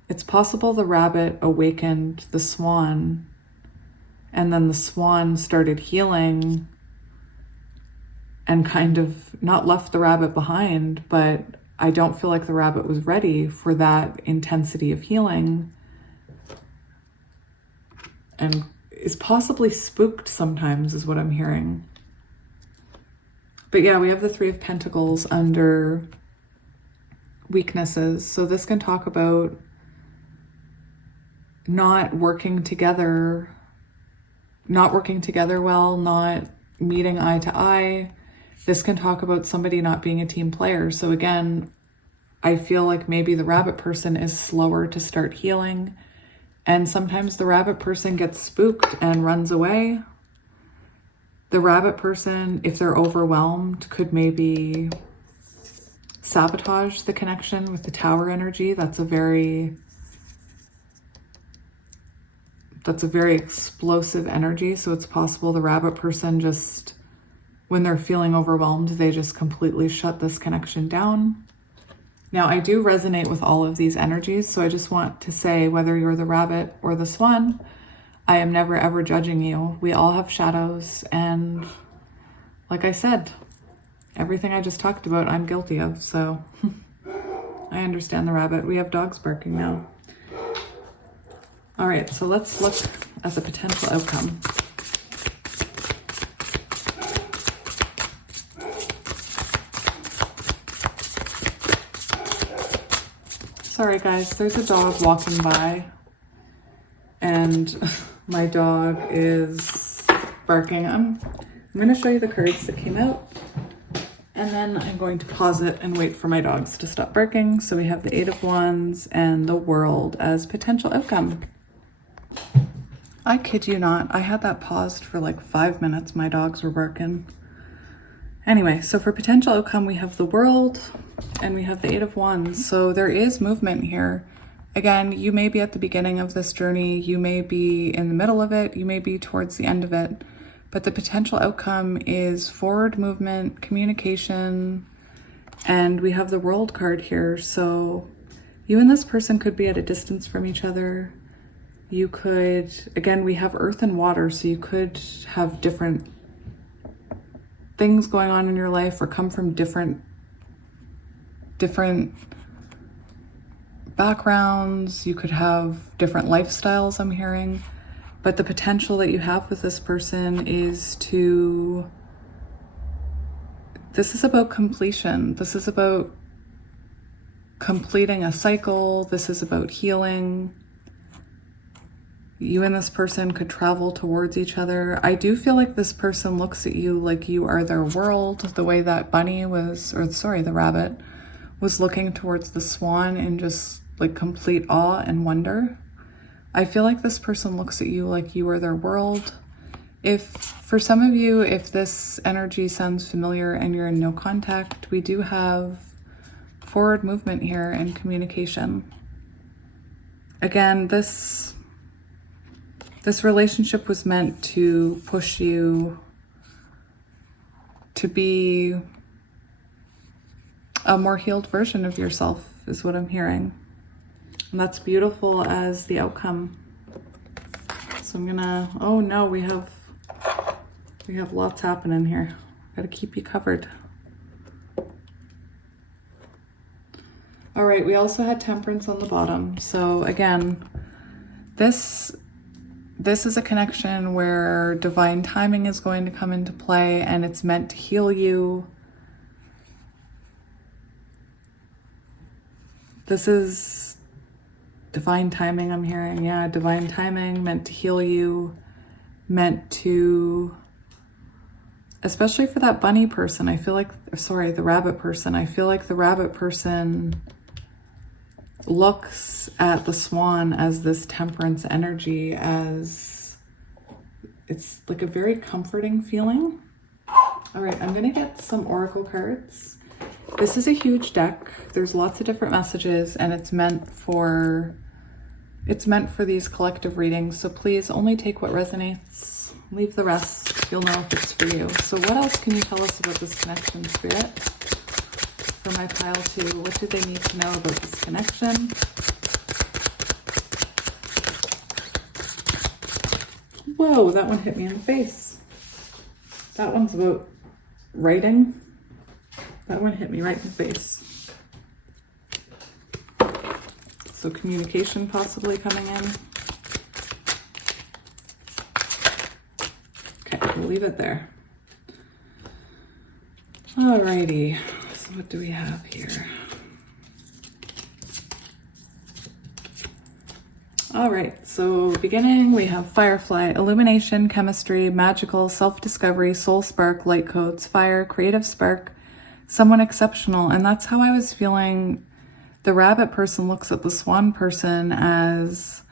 it's possible the rabbit awakened the swan and then the swan started healing and kind of not left the rabbit behind, but I don't feel like the rabbit was ready for that intensity of healing and is possibly spooked sometimes, is what I'm hearing. But yeah, we have the Three of Pentacles under weaknesses. So this can talk about not working together well, not meeting eye to eye. This can talk about somebody not being a team player. So again, I feel like maybe the rabbit person is slower to start healing. And sometimes the rabbit person gets spooked and runs away. The rabbit person, if they're overwhelmed, could maybe sabotage the connection with the Tower energy. That's a very explosive energy. So it's possible the rabbit person just, when they're feeling overwhelmed, they just completely shut this connection down. Now, I do resonate with all of these energies, so I just want to say, whether you're the rabbit or the swan, I am never ever judging you. We all have shadows, and like I said, everything I just talked about, I'm guilty of, so I understand the rabbit. We have dogs barking now. All right, so let's look at the potential outcome. Sorry guys, there's a dog walking by and my dog is barking. I'm going to show you the cards that came out and then I'm going to pause it and wait for my dogs to stop barking. So we have the Eight of Wands and the World as potential outcome. I kid you not, I had that paused for like 5 minutes. My dogs were barking. Anyway, so for potential outcome, we have the World and we have the Eight of Wands. So there is movement here. Again, you may be at the beginning of this journey. You may be in the middle of it. You may be towards the end of it. But the potential outcome is forward movement, communication, and we have the World card here. So you and this person could be at a distance from each other. You could, again, we have earth and water, so you could have different things going on in your life or come from different backgrounds. You could have different lifestyles, I'm hearing. But the potential that you have with this person is this is about completion. This is about completing a cycle. This is about healing. You and this person could travel towards each other. I do feel like this person looks at you like you are their world, the way that the rabbit was looking towards the swan in just like complete awe and wonder. I feel like this person looks at you like you are their world. If for some of you, if this energy sounds familiar and you're in no contact, we do have forward movement here and communication. Again, this relationship was meant to push you to be a more healed version of yourself, is what I'm hearing. And that's beautiful as the outcome. So I'm gonna, oh no, we have lots happening here. Gotta keep you covered. All right, we also had Temperance on the bottom. So again, this is a connection where divine timing is going to come into play and it's meant to heal you. This is divine timing, I'm hearing. Yeah, divine timing, meant to heal you, meant to, especially for that bunny person, I feel like, sorry, the rabbit person. I feel like the rabbit person looks at the swan as this temperance energy, as it's like a very comforting feeling. All right, I'm gonna get some oracle cards. This is a huge deck. There's lots of different messages and it's meant for these collective readings. So please only take what resonates, leave the rest. You'll know if it's for you. So what else can you tell us about this connection, Spirit? For my pile two, what do they need to know about this connection? Whoa, that one hit me in the face. That one's about writing. That one hit me right in the face. So communication possibly coming in. Okay, we'll leave it there. Alrighty. So what do we have here? All right, so beginning, we have Firefly, illumination, chemistry, magical, self-discovery, soul spark, light codes, fire, creative spark, someone exceptional. And that's how I was feeling. The rabbit person looks at the swan person as,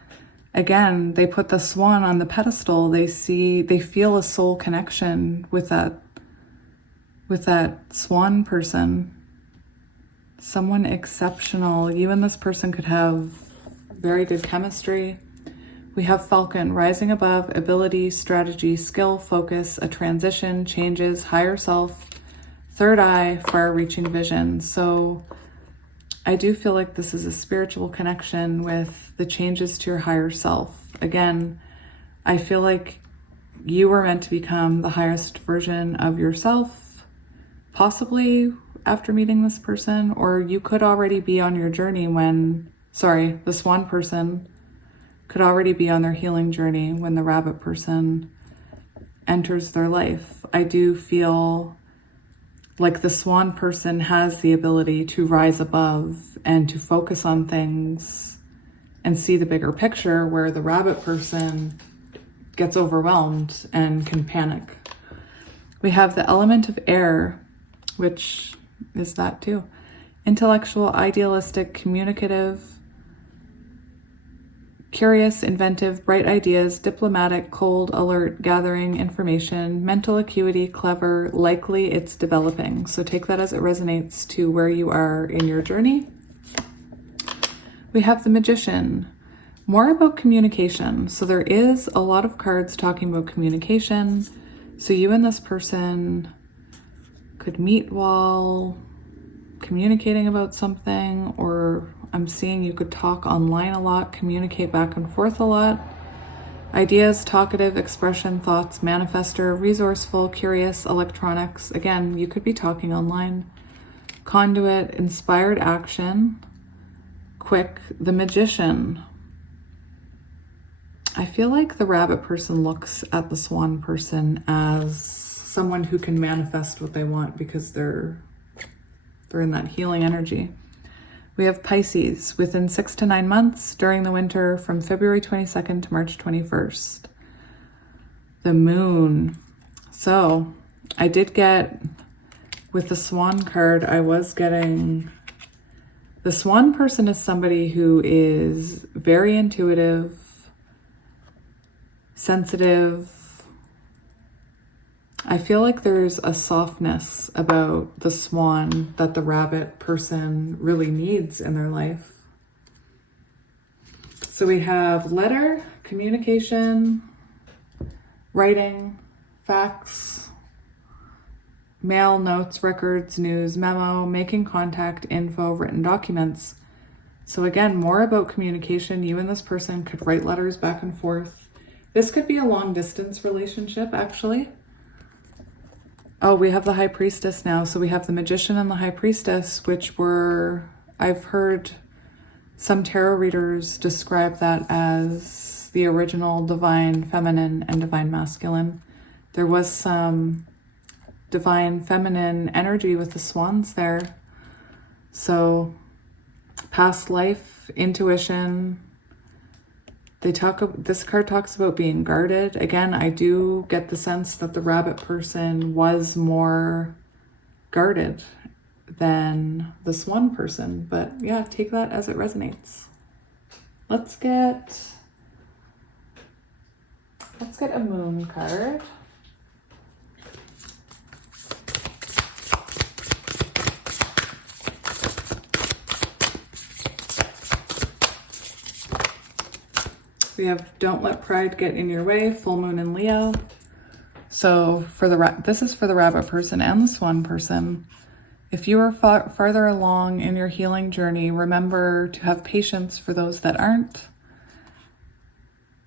again, they put the swan on the pedestal. They feel a soul connection with that swan person. Someone exceptional. You and this person could have very good chemistry. We have Falcon, rising above, ability, strategy, skill, focus, a transition, changes, higher self, third eye, far-reaching vision. So I do feel like this is a spiritual connection with the changes to your higher self. Again, I feel like you were meant to become the highest version of yourself possibly after meeting this person, or you could already be on your journey when, sorry, the swan person could already be on their healing journey when the rabbit person enters their life. I do feel like the swan person has the ability to rise above and to focus on things and see the bigger picture, where the rabbit person gets overwhelmed and can panic. We have the element of air, which is that too. Intellectual, idealistic, communicative, curious, inventive, bright ideas, diplomatic, cold, alert, gathering information, mental acuity, clever, likely it's developing. So take that as it resonates to where you are in your journey. We have the Magician, more about communication. So there is a lot of cards talking about communication. So you and this person could meet while communicating about something, or I'm seeing you could talk online a lot, communicate back and forth a lot. Ideas, talkative, expression, thoughts, manifester, resourceful, curious, electronics. Again, you could be talking online. Conduit, inspired action, quick. The Magician. I feel like the rabbit person looks at the swan person as someone who can manifest what they want because they're in that healing energy. We have Pisces, within 6 to 9 months during the winter from February 22nd to March 21st. The Moon. So I did get, with the Swan card, I was getting, the Swan person is somebody who is very intuitive, sensitive. I feel like there's a softness about the swan that the rabbit person really needs in their life. So we have letter, communication, writing, fax, mail, notes, records, news, memo, making contact, info, written documents. So again, more about communication. You and this person could write letters back and forth. This could be a long distance relationship, actually. Oh, we have the High Priestess now. So we have the Magician and the High Priestess, which were, I've heard some tarot readers describe that as the original divine feminine and divine masculine. There was some divine feminine energy with the swans there. So past life, intuition. This card talks about being guarded. Again, I do get the sense that the rabbit person was more guarded than the swan person. But yeah, take that as it resonates. Let's get a moon card. We have Don't Let Pride Get in Your Way, full moon in Leo. So this is for the rabbit person and the swan person. If you are farther along in your healing journey, remember to have patience for those that aren't.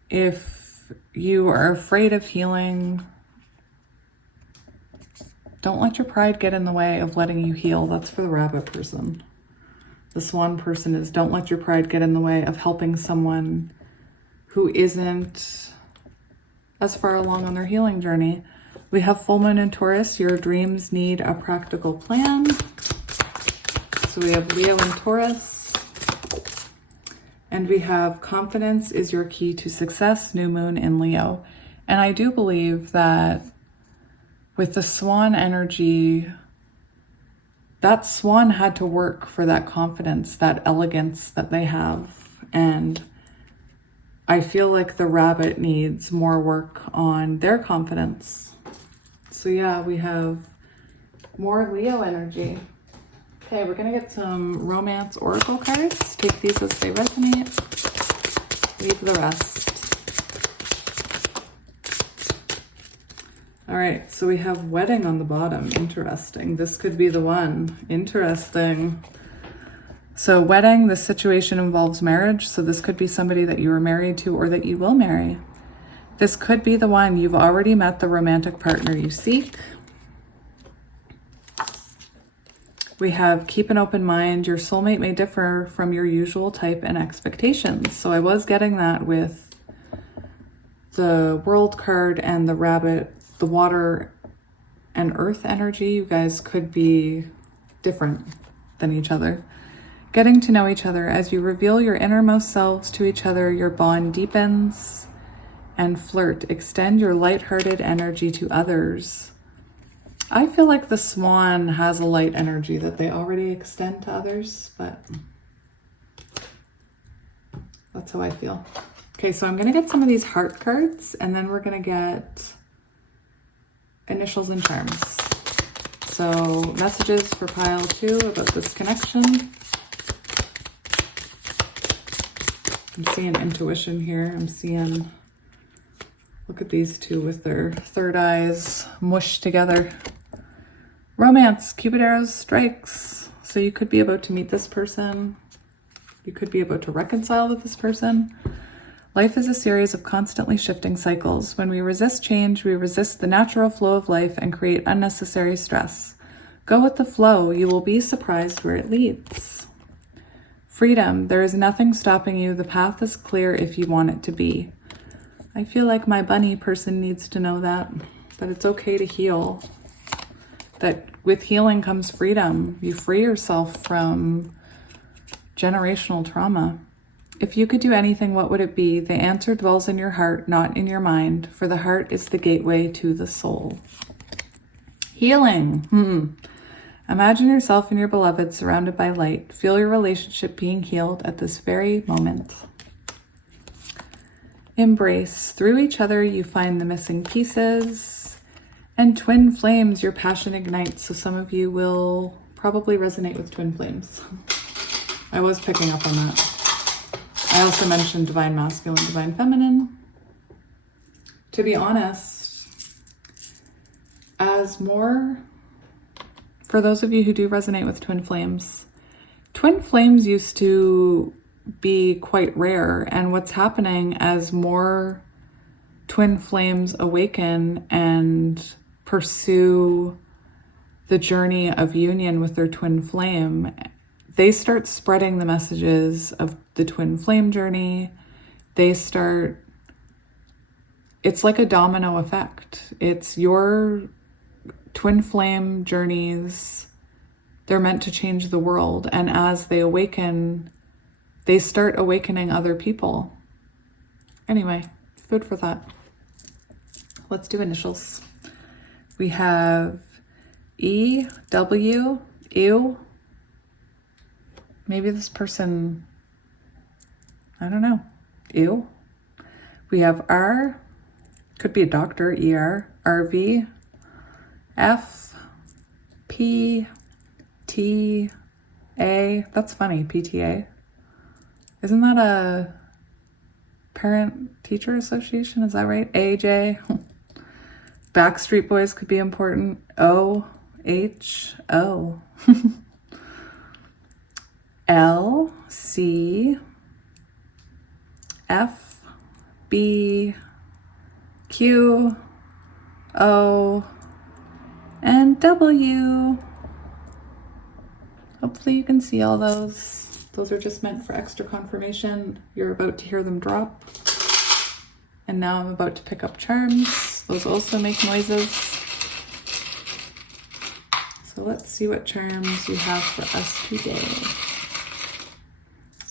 If you are afraid of healing, don't let your pride get in the way of letting you heal. That's for the rabbit person. The swan person is don't let your pride get in the way of helping someone who isn't as far along on their healing journey. We have full moon in Taurus. Your dreams need a practical plan. So we have Leo and Taurus. And we have confidence is your key to success, new moon in Leo. And I do believe that with the swan energy, that swan had to work for that confidence, that elegance that they have. And I feel like the rabbit needs more work on their confidence. So yeah, we have more Leo energy. Okay, we're gonna get some romance oracle cards. Take these as they resonate. Leave the rest. All right, so we have wedding on the bottom. Interesting. This could be the one. Interesting. So wedding, this situation involves marriage. So this could be somebody that you were married to or that you will marry. This could be the one. You've already met the romantic partner you seek. We have keep an open mind. Your soulmate may differ from your usual type and expectations. So I was getting that with the World card and the Rabbit, the water and earth energy. You guys could be different than each other. Getting to know each other. As you reveal your innermost selves to each other, your bond deepens. And flirt. Extend your lighthearted energy to others. I feel like the swan has a light energy that they already extend to others, but that's how I feel. Okay, so I'm going to get some of these heart cards, and then we're going to get initials and charms. So messages for pile 2 about this connection. I'm seeing intuition here. I'm seeing, look at these two with their third eyes mushed together. Romance, Cupid arrows, strikes. So you could be about to meet this person. You could be about to reconcile with this person. Life is a series of constantly shifting cycles. When we resist change, we resist the natural flow of life and create unnecessary stress. Go with the flow. You will be surprised where it leads. Freedom. There is nothing stopping you. The path is clear if you want it to be. I feel like my bunny person needs to know that it's okay to heal. That with healing comes freedom. You free yourself from generational trauma. If you could do anything, what would it be? The answer dwells in your heart, not in your mind, for the heart is the gateway to the soul. Healing. Imagine yourself and your beloved surrounded by light. Feel your relationship being healed at this very moment. Embrace. Through each other, you find the missing pieces. And twin flames, your passion ignites. So some of you will probably resonate with twin flames. I was picking up on that. I also mentioned divine masculine, divine feminine. To be honest, for those of you who do resonate with twin flames used to be quite rare. And what's happening as more twin flames awaken and pursue the journey of union with their twin flame, they start spreading the messages of the twin flame journey. It's like a domino effect. It's your twin flame journeys. They're meant to change the world. And as they awaken, they start awakening other people. Anyway, food for thought. Let's do initials. We have E, W, ew. Maybe this person, I don't know, ew. We have R, could be a doctor, ER, RV, F, P, T, A. That's funny, PTA. Isn't that a parent-teacher association? Is that right? AJ. Backstreet Boys could be important. O, H, O. L, C, F, B, Q, O, and W. Hopefully you can see all those. Those are just meant for extra confirmation. You're about to hear them drop. And now I'm about to pick up charms. Those also make noises. So let's see what charms you have for us today.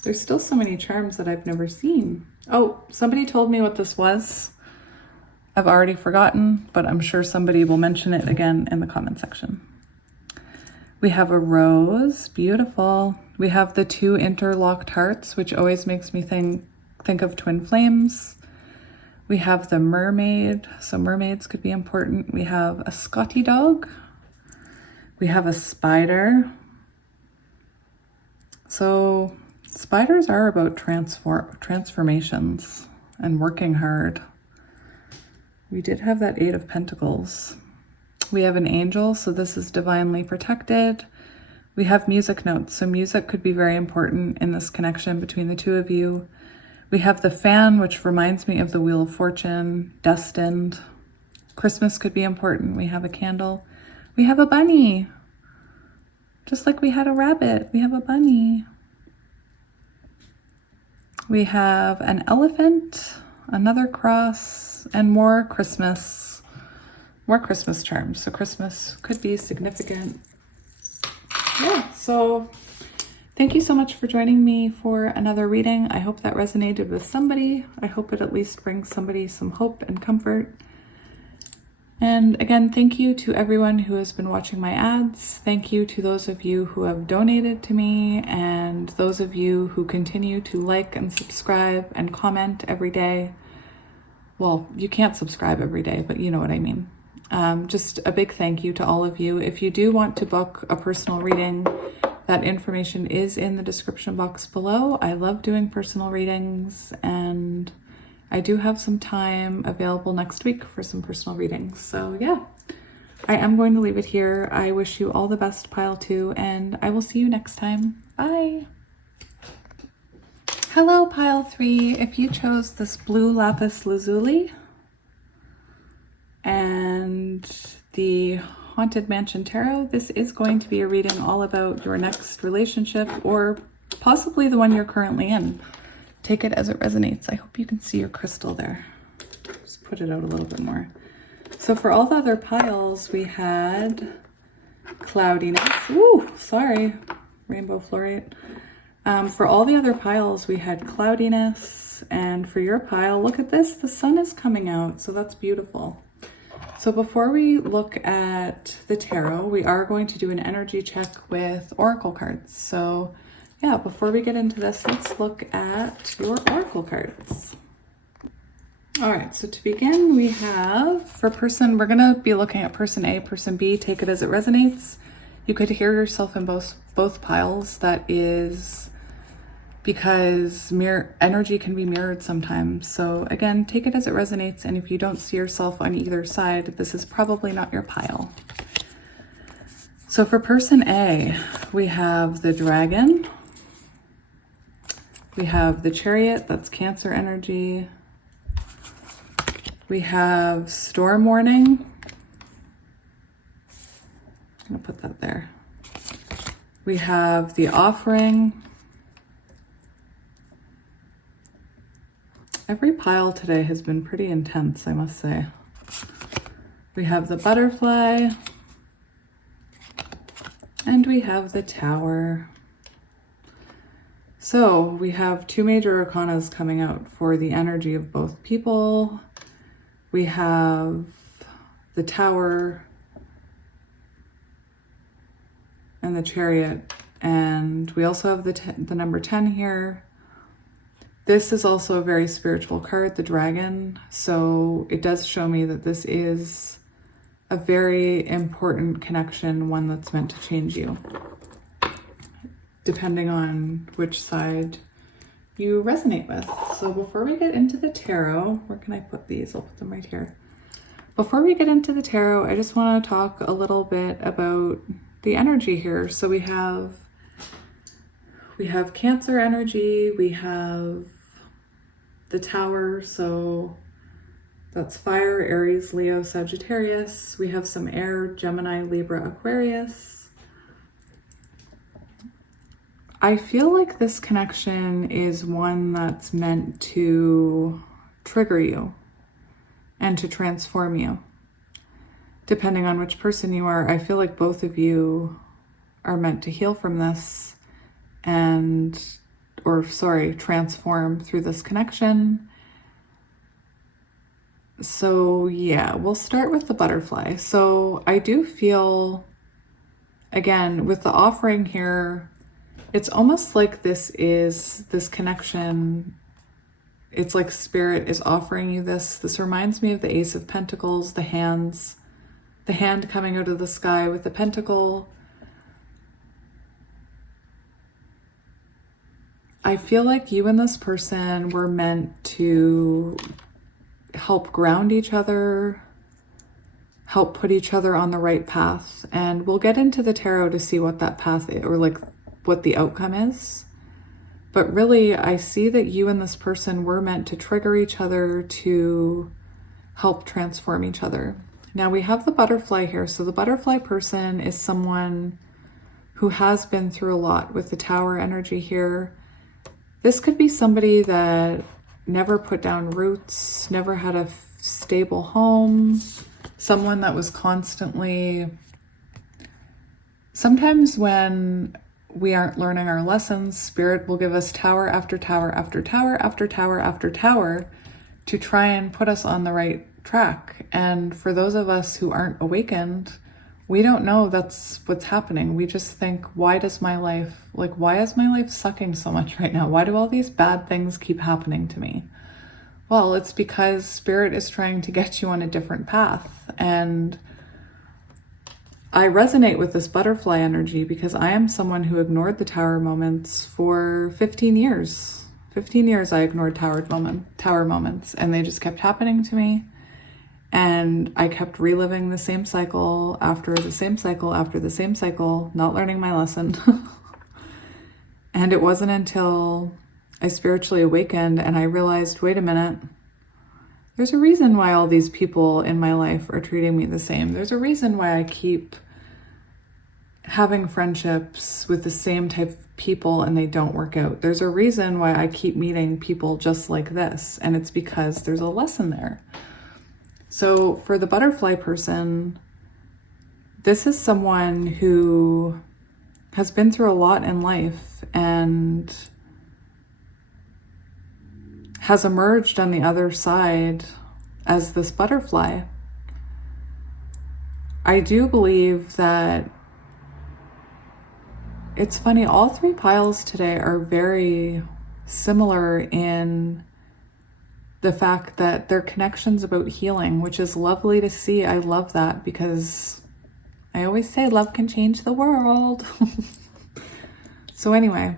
There's still so many charms that I've never seen. Oh, somebody told me what this was. I've already forgotten, but I'm sure somebody will mention it again in the comment section. We have a rose, beautiful. We have the 2 interlocked hearts, which always makes me think of twin flames. We have the mermaid, so mermaids could be important. We have a Scotty dog. We have a spider. So spiders are about transformations and working hard. We did have that 8 of Pentacles. We have an angel, so this is divinely protected. We have music notes, so music could be very important in this connection between the two of you. We have the fan, which reminds me of the Wheel of Fortune, destined. Christmas could be important. We have a candle. We have a bunny. Just like we had a rabbit, we have a bunny. We have an elephant, another cross, and more Christmas charms. So Christmas could be significant. Yeah, so thank you so much for joining me for another reading. I hope that resonated with somebody. I hope it at least brings somebody some hope and comfort. And again, thank you to everyone who has been watching my ads. Thank you to those of you who have donated to me and those of you who continue to like and subscribe and comment every day. Well, you can't subscribe every day, but you know what I mean. Just a big thank you to all of you. If you do want to book a personal reading, that information is in the description box below. I love doing personal readings, and I do have some time available next week for some personal readings. So yeah, I am going to leave it here. I wish you all the best, pile 2, and I will see you next time. Bye. Hello, pile 3. If you chose this blue Lapis Lazuli and the Haunted Mansion Tarot, this is going to be a reading all about your next relationship, or possibly the one you're currently in. Take it as it resonates. I hope you can see your crystal there. Just put it out a little bit more. So for all the other piles, we had cloudiness. Ooh, sorry, rainbow florate. For all the other piles, we had cloudiness. And for your pile, look at this, the sun is coming out. So that's beautiful. So before we look at the tarot, we are going to do an energy check with oracle cards. So yeah, before we get into this, let's look at your oracle cards. All right, so to begin, we have for person, we're gonna be looking at person A, person B, take it as it resonates. You could hear yourself in both piles. That is because energy can be mirrored sometimes. So again, take it as it resonates. And if you don't see yourself on either side, this is probably not your pile. So for person A, we have the dragon. We have the chariot, that's Cancer energy. We have storm warning. I'm gonna put that there. We have the offering. Every pile today has been pretty intense, I must say. We have the butterfly. And we have the tower. So we have 2 major arcanas coming out for the energy of both people. We have the tower and the chariot. And we also have the number 10 here. This is also a very spiritual card, the dragon. So it does show me that this is a very important connection, one that's meant to change you, depending on which side you resonate with. So before we get into the tarot, where can I put these? I'll put them right here. Before we get into the tarot, I just want to talk a little bit about the energy here. So we have Cancer energy, we have the tower, so that's fire, Aries, Leo, Sagittarius. We have some air, Gemini, Libra, Aquarius. I feel like this connection is one that's meant to trigger you and to transform you. Depending on which person you are, I feel like both of you are meant to heal from this transform through this connection. So yeah, we'll start with the butterfly. So I do feel, again, with the offering here, it's almost like this connection. It's like spirit is offering you this. This reminds me of the Ace of Pentacles, the hand coming out of the sky with the pentacle. I feel like you and this person were meant to help ground each other, help put each other on the right path. And we'll get into the tarot to see what that path is, or like what the outcome is. But really, I see that you and this person were meant to trigger each other to help transform each other. Now we have the butterfly here. So the butterfly person is someone who has been through a lot with the Tower energy here. This could be somebody that never put down roots, never had a stable home, someone that was constantly... Sometimes when we aren't learning our lessons, Spirit will give us tower after tower after tower after tower after tower to try and put us on the right track. And for those of us who aren't awakened, we don't know that's what's happening. We just think, why is my life sucking so much right now? Why do all these bad things keep happening to me? Well, it's because Spirit is trying to get you on a different path. And I resonate with this butterfly energy because I am someone who ignored the Tower moments for 15 years. 15 years I ignored Tower moments, and they just kept happening to me. And I kept reliving the same cycle after the same cycle after the same cycle, not learning my lesson. And it wasn't until I spiritually awakened and I realized, wait a minute, there's a reason why all these people in my life are treating me the same. There's a reason why I keep having friendships with the same type of people and they don't work out. There's a reason why I keep meeting people just like this, and it's because there's a lesson there. So for the butterfly person, this is someone who has been through a lot in life and has emerged on the other side as this butterfly. I do believe that it's funny, all three piles today are very similar in the fact that their connection's about healing, which is lovely to see. I love that because I always say love can change the world. So anyway,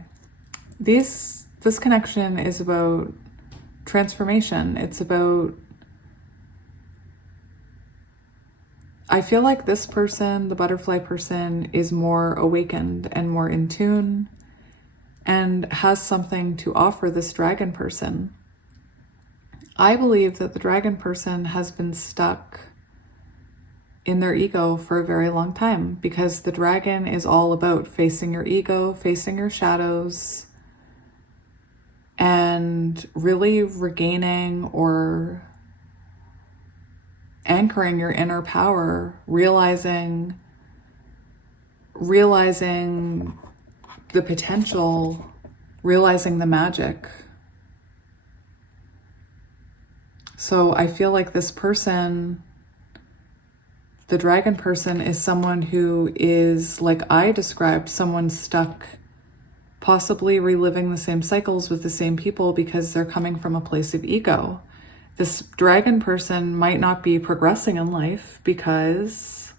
this connection is about transformation. It's about, I feel like this person, the butterfly person, is more awakened and more in tune and has something to offer this dragon person. I believe that the dragon person has been stuck in their ego for a very long time because the dragon is all about facing your ego, facing your shadows, and really regaining or anchoring your inner power, realizing the potential, realizing the magic. So I feel like this person, the dragon person, is someone who is, like I described, someone stuck, possibly reliving the same cycles with the same people because they're coming from a place of ego. This dragon person might not be progressing in life because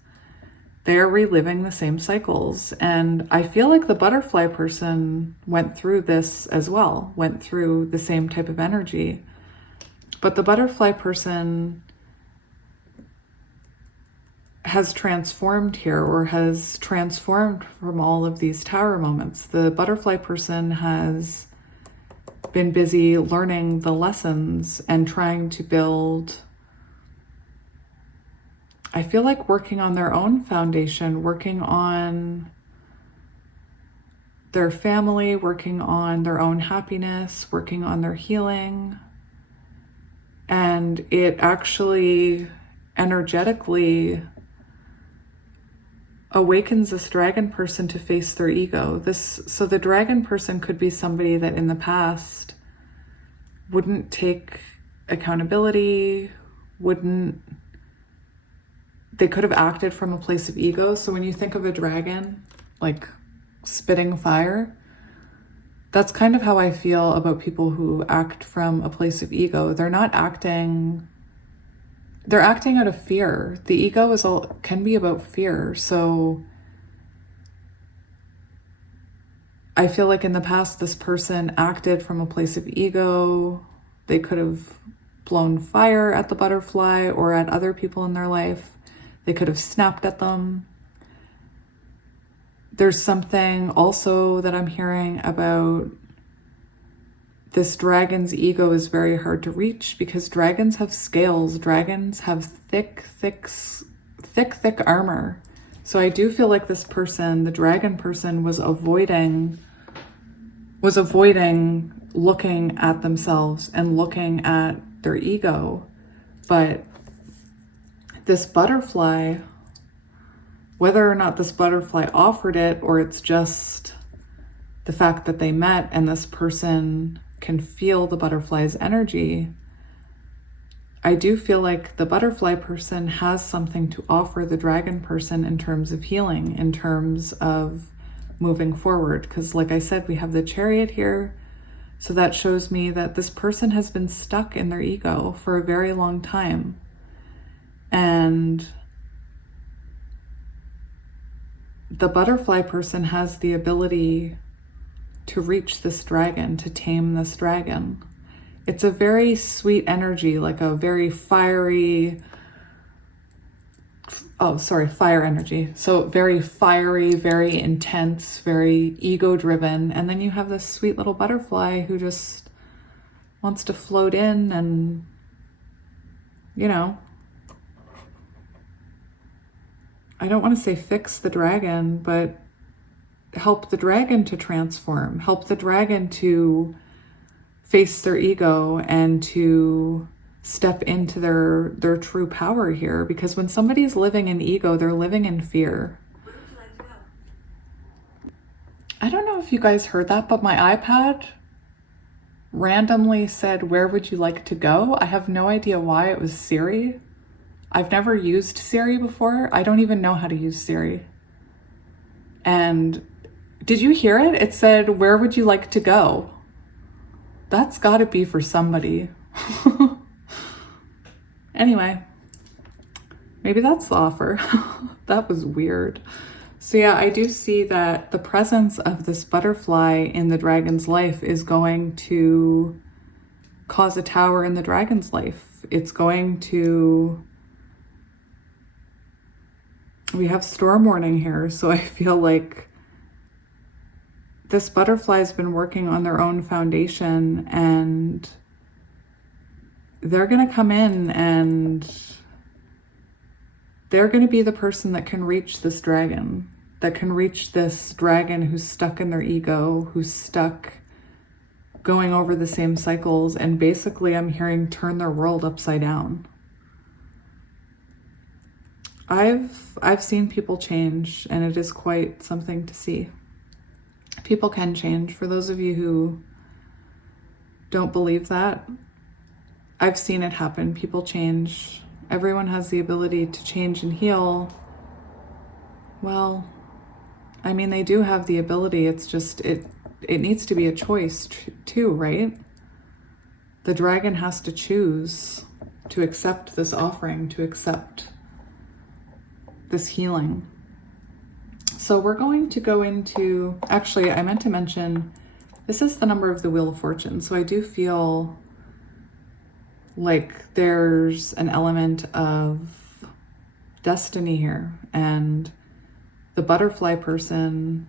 they're reliving the same cycles. And I feel like the butterfly person went through this as well, went through the same type of energy. But the butterfly person has transformed here, or has transformed from all of these tower moments. The butterfly person has been busy learning the lessons and trying to build, I feel like working on their own foundation, working on their family, working on their own happiness, working on their healing. And it actually energetically awakens this dragon person to face their ego. So the dragon person could be somebody that in the past wouldn't take accountability, they could have acted from a place of ego. So when you think of a dragon, like spitting fire, that's kind of how I feel about people who act from a place of ego. They're acting out of fear. The ego can be about fear. So I feel like in the past, this person acted from a place of ego. They could have blown fire at the butterfly or at other people in their life. They could have snapped at them. There's something also that I'm hearing about this dragon's ego is very hard to reach because dragons have scales. Dragons have thick armor. So I do feel like this person, the dragon person, was avoiding looking at themselves and looking at their ego. But this butterfly, whether or not this butterfly offered it, or it's just the fact that they met and this person can feel the butterfly's energy, I do feel like the butterfly person has something to offer the dragon person in terms of healing, in terms of moving forward. Because like I said, we have the Chariot here. So that shows me that this person has been stuck in their ego for a very long time. And the butterfly person has the ability to reach this dragon, to tame this dragon. It's a very sweet energy, like a very fiery, fire energy. So very fiery, very intense, very ego-driven. And then you have this sweet little butterfly who just wants to float in and, you know, I don't want to say fix the dragon, but help the dragon to transform, help the dragon to face their ego and to step into their true power here. Because when somebody's living in ego, they're living in fear. I don't know if you guys heard that, but my iPad randomly said, "Where would you like to go?" I have no idea why. It was Siri. I've never used Siri before. I don't even know how to use Siri. And did you hear it? It said, "Where would you like to go?" That's got to be for somebody. Anyway, maybe that's the offer. That was weird. So yeah, I do see that the presence of this butterfly in the dragon's life is going to cause a tower in the dragon's life. It's going to... We have storm warning here, so I feel like this butterfly's been working on their own foundation, and they're going to come in and they're going to be the person that can reach this dragon, who's stuck in their ego, who's stuck going over the same cycles, and basically I'm hearing turn their world upside down. I've seen people change, and it is quite something to see. People can change. For those of you who don't believe that, I've seen it happen. People change. Everyone has the ability to change and heal. Well, I mean, they do have the ability. It's just, it needs to be a choice too, right? The dragon has to choose to accept this offering, to accept this healing. So we're going to go into, actually, I meant to mention, this is the number of the Wheel of Fortune. So I do feel like there's an element of destiny here, and the butterfly person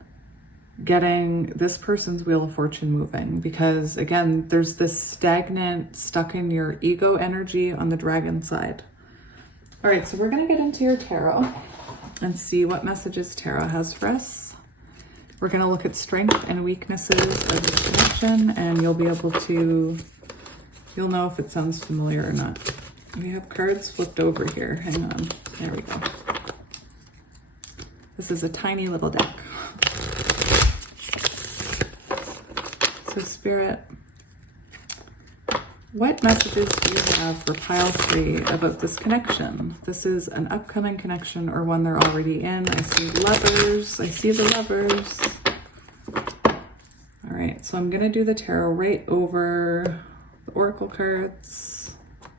getting this person's Wheel of Fortune moving, because again, there's this stagnant, stuck in your ego energy on the dragon side. All right, so we're going to get into your tarot and see what messages tarot has for us. We're going to look at strength and weaknesses of this connection, and you'll be able to, you'll know if it sounds familiar or not. We have cards flipped over here. Hang on. There we go. This is a tiny little deck. So Spirit, what messages do you have for pile 3 about this connection? This is an upcoming connection or one they're already in. I see Lovers. I see the Lovers. All right, so I'm going to do the tarot right over the Oracle cards. I'm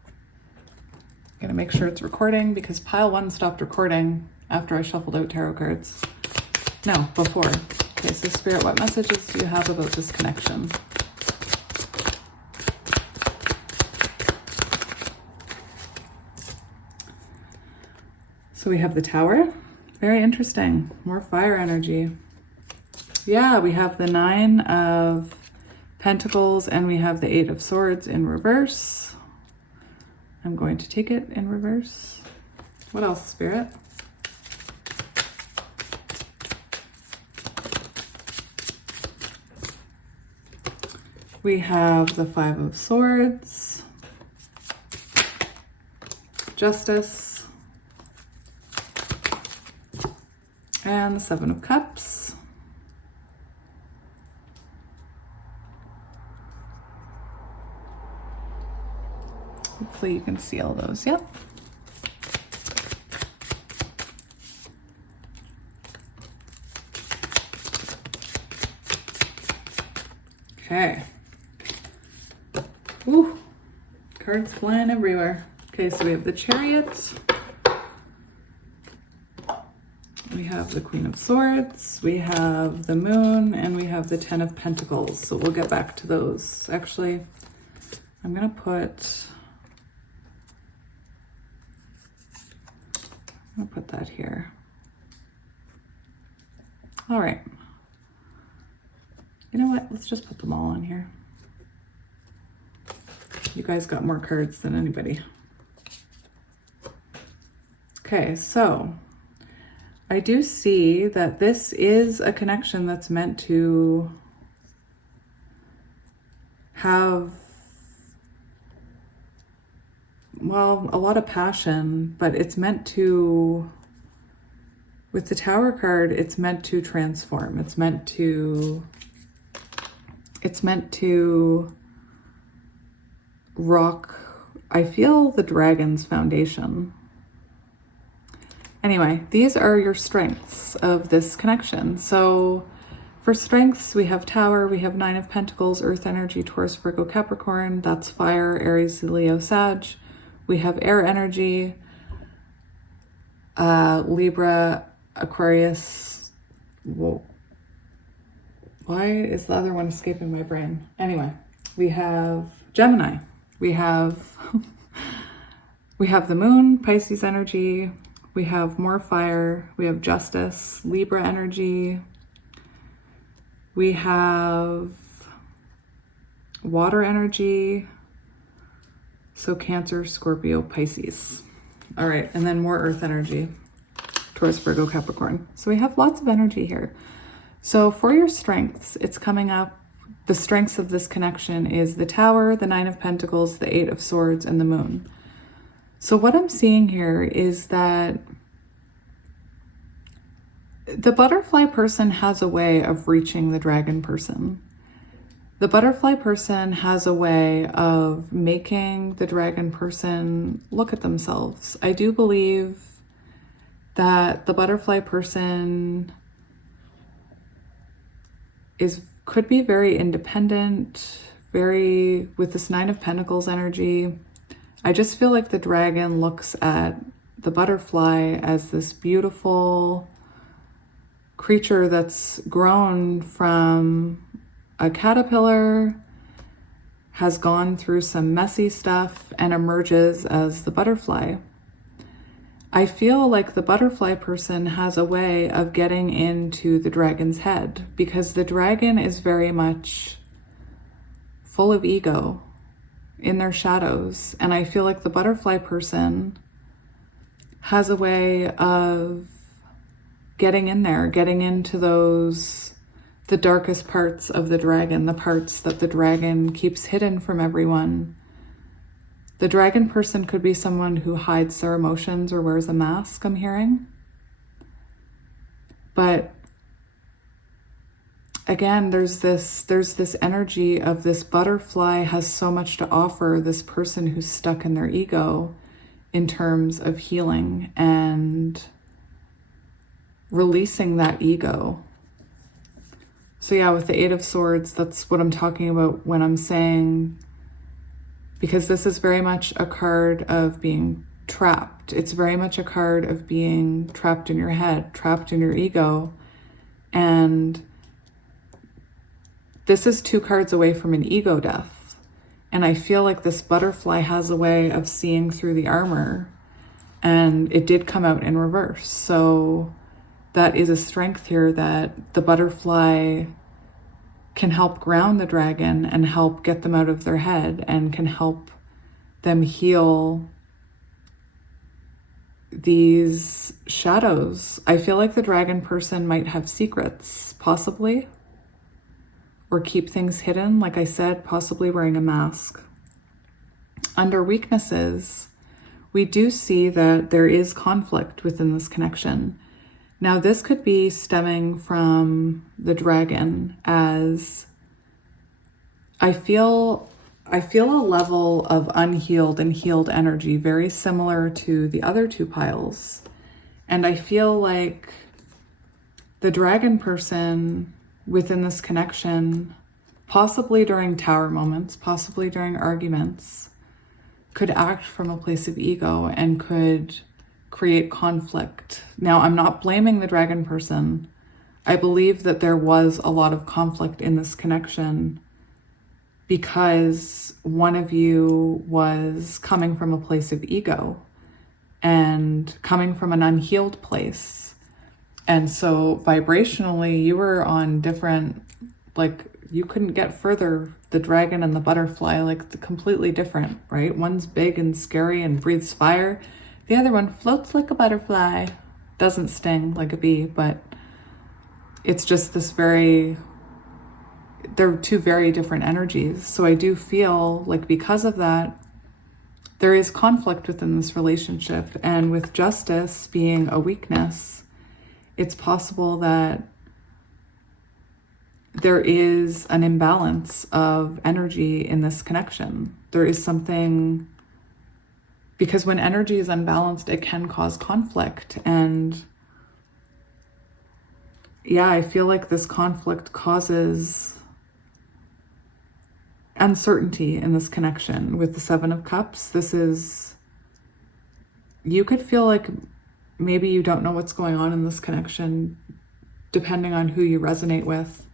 going to make sure it's recording because pile 1 stopped recording after I shuffled out tarot cards. No, before. Okay, so Spirit, what messages do you have about this connection? So we have the Tower. Very interesting. More fire energy. Yeah, we have the 9 of Pentacles and we have the 8 of Swords in reverse. I'm going to take it in reverse. What else, Spirit? We have the Five of Swords, Justice, and the Seven of Cups. Hopefully you can see all those. Yep. Okay. Woo. Cards flying everywhere. Okay, so we have the Chariot. We have the Queen of Swords. We have the Moon, and we have the Ten of Pentacles. So we'll get back to those. Actually, I'm gonna put that here. All right. You know what? Let's just put them all on here. You guys got more cards than anybody. Okay, so I do see that this is a connection that's meant to have, well, a lot of passion, but it's meant to, with the Tower card, it's meant to transform. It's meant to rock, I feel, the dragon's foundation. Anyway, these are your strengths of this connection. So for strengths, we have Tower, we have Nine of Pentacles, Earth energy, Taurus, Virgo, Capricorn. That's fire, Aries, Leo, Sag. We have air energy, Libra, Aquarius. Whoa. Why is the other one escaping my brain? Anyway, we have Gemini. We have the Moon, Pisces energy. We have more fire. We have Justice, Libra energy. We have water energy. So Cancer, Scorpio, Pisces. All right, and then more earth energy, Taurus, Virgo, Capricorn. So we have lots of energy here. So for your strengths, it's coming up. The strengths of this connection is the Tower, the Nine of Pentacles, the Eight of Swords, and the Moon. So what I'm seeing here is that the butterfly person has a way of reaching the dragon person. The butterfly person has a way of making the dragon person look at themselves. I do believe that the butterfly person could be very independent, very, with this Nine of Pentacles energy. I just feel like the dragon looks at the butterfly as this beautiful creature that's grown from a caterpillar, has gone through some messy stuff, and emerges as the butterfly. I feel like the butterfly person has a way of getting into the dragon's head, because the dragon is very much full of ego in their shadows. And I feel like the butterfly person has a way of getting in there, getting into the darkest parts of the dragon, the parts that the dragon keeps hidden from everyone. The dragon person could be someone who hides their emotions or wears a mask, I'm hearing. But again, there's this energy of this butterfly has so much to offer this person who's stuck in their ego in terms of healing and releasing that ego. So yeah, with the Eight of Swords, that's what I'm talking about when I'm saying, because this is very much a card of being trapped. It's very much a card of being trapped in your head, trapped in your ego. And this is two cards away from an ego death. And I feel like this butterfly has a way of seeing through the armor, and it did come out in reverse. So that is a strength here, that the butterfly can help ground the dragon and help get them out of their head, and can help them heal these shadows. I feel like the dragon person might have secrets, possibly, or keep things hidden. Like I said, possibly wearing a mask. Under weaknesses, we do see that there is conflict within this connection. Now, this could be stemming from the dragon, as I feel a level of unhealed and healed energy very similar to the other two piles. And I feel like the dragon person within this connection, possibly during tower moments, possibly during arguments, could act from a place of ego and could create conflict. Now, I'm not blaming the dragon person. I believe that there was a lot of conflict in this connection because one of you was coming from a place of ego and coming from an unhealed place. And so vibrationally, you were on different, like, you couldn't get further. The dragon and the butterfly, like, completely different, right? One's big and scary and breathes fire. The other one floats like a butterfly, doesn't sting like a bee, but it's just this they're two very different energies. So I do feel like because of that, there is conflict within this relationship. And with justice being a weakness, it's possible that there is an imbalance of energy in this connection. There is something, because when energy is unbalanced, it can cause conflict. And yeah, I feel like this conflict causes uncertainty in this connection. With the Seven of Cups, you could feel like maybe you don't know what's going on in this connection, depending on who you resonate with.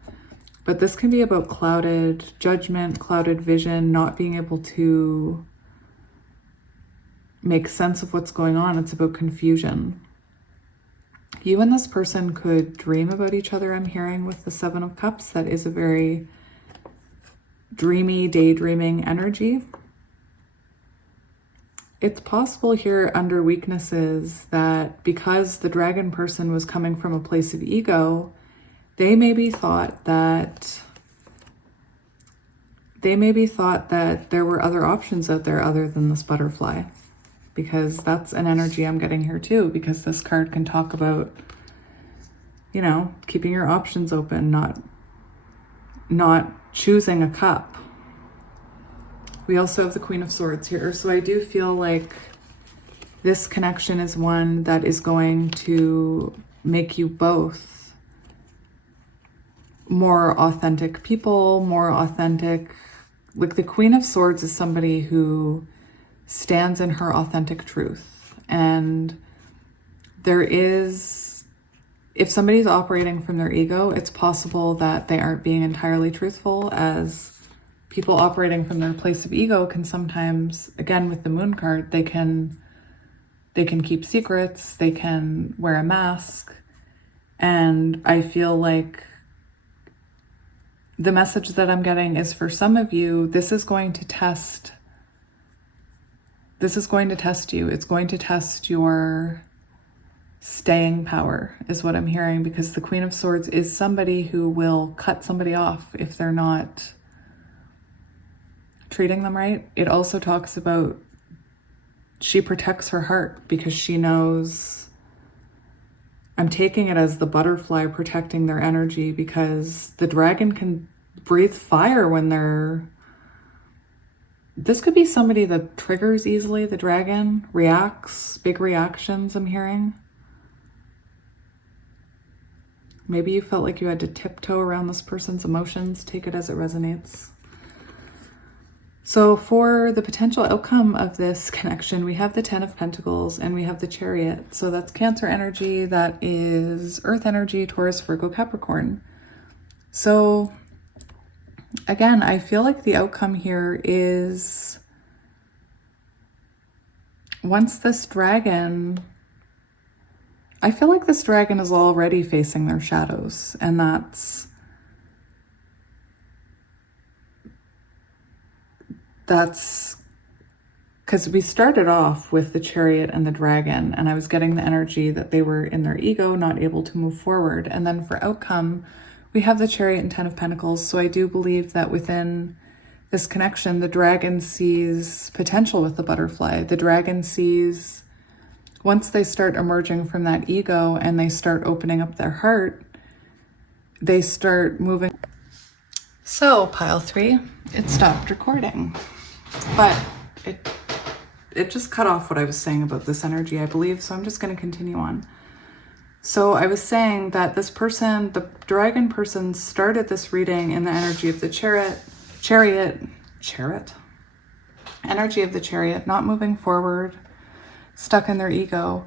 But this can be about clouded judgment, clouded vision, not being able to make sense of what's going on. It's about confusion. You and this person could dream about each other, I'm hearing, with the Seven of Cups. That is a very dreamy, daydreaming energy. It's possible here under weaknesses that because the dragon person was coming from a place of ego, they maybe thought that there were other options out there other than this butterfly, because that's an energy I'm getting here too, because this card can talk about, you know, keeping your options open, not choosing a cup. We also have the Queen of Swords here. So I do feel like this connection is one that is going to make you both more authentic people, more authentic. Like, the Queen of Swords is somebody who stands in her authentic truth. And if somebody's operating from their ego, it's possible that they aren't being entirely truthful, as people operating from their place of ego can sometimes, again, with the Moon card, they can keep secrets, they can wear a mask. And I feel like the message that I'm getting is, for some of you, this is going to test you. It's going to test your staying power, is what I'm hearing, because the Queen of Swords is somebody who will cut somebody off if they're not treating them right. It also talks about she protects her heart because she knows, I'm taking it as the butterfly protecting their energy, because the dragon can breathe fire when this could be somebody that triggers easily. The dragon reacts, big reactions, I'm hearing. Maybe you felt like you had to tiptoe around this person's emotions. Take it as it resonates. So for the potential outcome of this connection, we have the 10 of Pentacles and we have the Chariot. So that's Cancer energy, that is Earth energy, Taurus, Virgo, Capricorn. So again, I feel like the outcome here is, once this dragon, I feel like this dragon is already facing their shadows, and that's because we started off with the Chariot and the dragon, and I was getting the energy that they were in their ego, not able to move forward. And then for outcome, We have the Chariot and Ten of Pentacles, so I do believe that within this connection, the dragon sees potential with the butterfly. The dragon sees, once they start emerging from that ego and they start opening up their heart, they start moving. So pile 3, it stopped recording, but it just cut off what I was saying about this energy, I believe, so I'm just going to continue on. So I was saying that this person, the dragon person, started this reading in the energy of the chariot, energy of the chariot, not moving forward, stuck in their ego.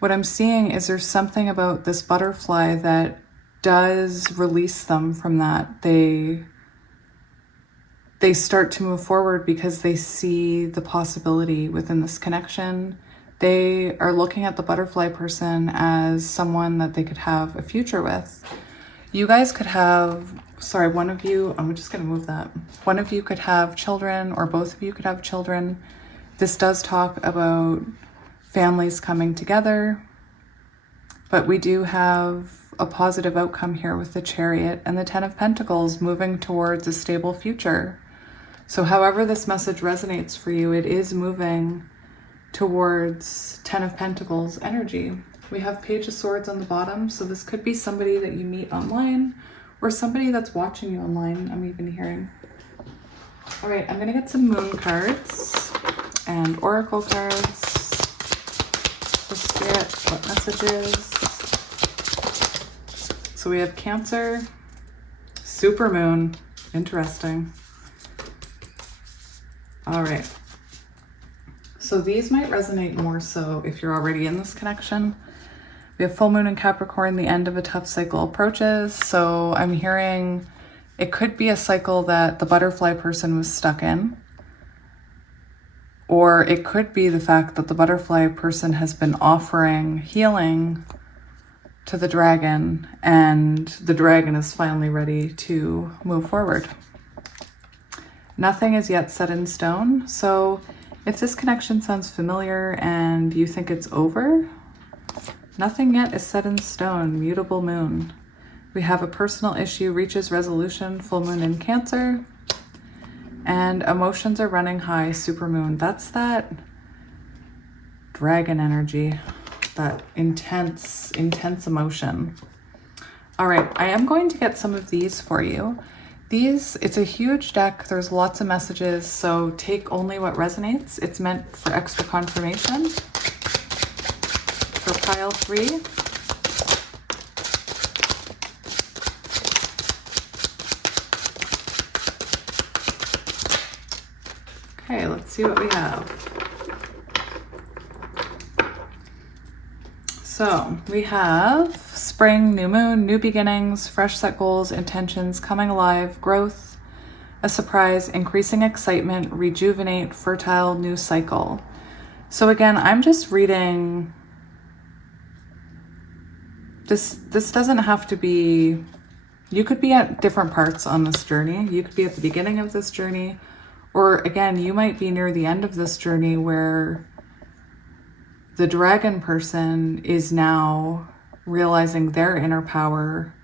What I'm seeing is there's something about this butterfly that does release them from that. They start to move forward because they see the possibility within this connection. They are looking at the butterfly person as someone that they could have a future with. You guys could have, sorry, one of you, I'm just going to move that. One of you could have children, or both of you could have children. This does talk about families coming together, but we do have a positive outcome here with the Chariot and the Ten of Pentacles moving towards a stable future. So however this message resonates for you, it is moving towards Ten of Pentacles energy. We have Page of Swords on the bottom, so this could be somebody that you meet online or somebody that's watching you online, I'm even hearing. All right, I'm gonna get some moon cards and oracle cards for Spirit, what messages. So we have Cancer, super moon, interesting. All right. So these might resonate more so if you're already in this connection. We have full moon in Capricorn, the end of a tough cycle approaches. So I'm hearing it could be a cycle that the butterfly person was stuck in. Or it could be the fact that the butterfly person has been offering healing to the dragon and the dragon is finally ready to move forward. Nothing is yet set in stone. So if this connection sounds familiar and you think it's over, nothing yet is set in stone, mutable moon. We have a personal issue reaches resolution, full moon in Cancer, and emotions are running high, super moon. That's that dragon energy, that intense emotion. All right, I am going to get some of these for you. It's a huge deck. There's lots of messages, so take only what resonates. It's meant for extra confirmation. For pile 3. Okay, let's see what we have. So we have spring, new moon, new beginnings, fresh set goals, intentions, coming alive, growth, a surprise, increasing excitement, rejuvenate, fertile, new cycle. So again, I'm just reading, this doesn't have to be, you could be at different parts on this journey. You could be at the beginning of this journey, or again, you might be near the end of this journey where the dragon person is now realizing their inner power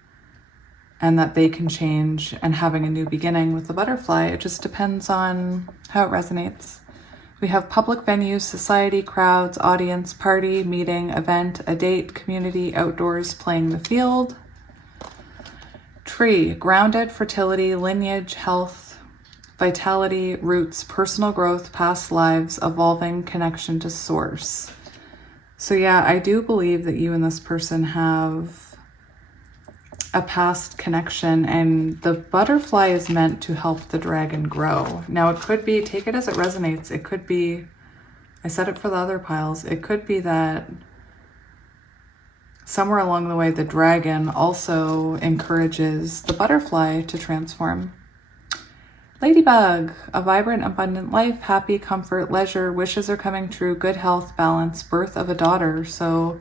and that they can change and having a new beginning with the butterfly. It just depends on how it resonates. We have public venues, society, crowds, audience, party, meeting, event, a date, community, outdoors, playing the field. Tree, grounded, fertility, lineage, health, vitality, roots, personal growth, past lives, evolving, connection to source. So yeah, I do believe that you and this person have a past connection, and the butterfly is meant to help the dragon grow. Now it could be, take it as it resonates, it could be, I said it for the other piles, it could be that somewhere along the way the dragon also encourages the butterfly to transform. Ladybug, a vibrant, abundant life, happy, comfort, leisure, wishes are coming true, good health, balance, birth of a daughter. So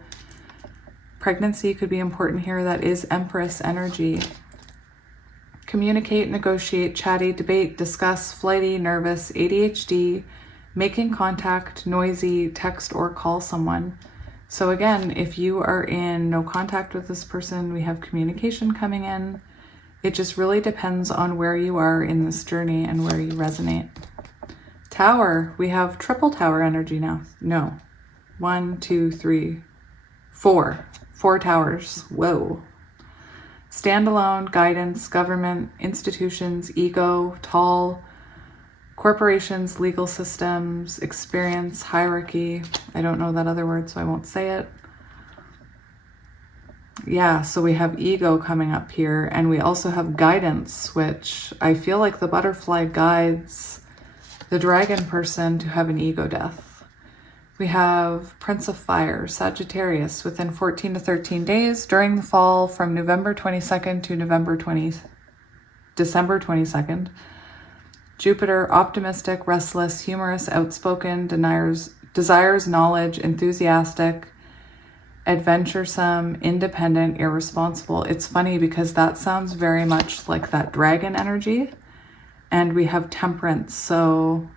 pregnancy could be important here. That is Empress energy. Communicate, negotiate, chatty, debate, discuss, flighty, nervous, ADHD, making contact, noisy, text or call someone. So again, if you are in no contact with this person, we have communication coming in. It just really depends on where you are in this journey and where you resonate. Tower, we have triple tower energy now. No, 1, 2, 3, 4. 4 towers. Whoa. Standalone, guidance, government, institutions, ego, tall, corporations, legal systems, experience, hierarchy. I don't know that other word, so I won't say it. Yeah, so we have ego coming up here, and we also have guidance, which I feel like the butterfly guides the dragon person to have an ego death. We have Prince of Fire, Sagittarius, within 14 to 13 days during the fall from November 22nd to December 22nd. Jupiter, optimistic, restless, humorous, outspoken, desires knowledge, enthusiastic, adventuresome, independent, irresponsible. It's funny because that sounds very much like that dragon energy. And we have Temperance. So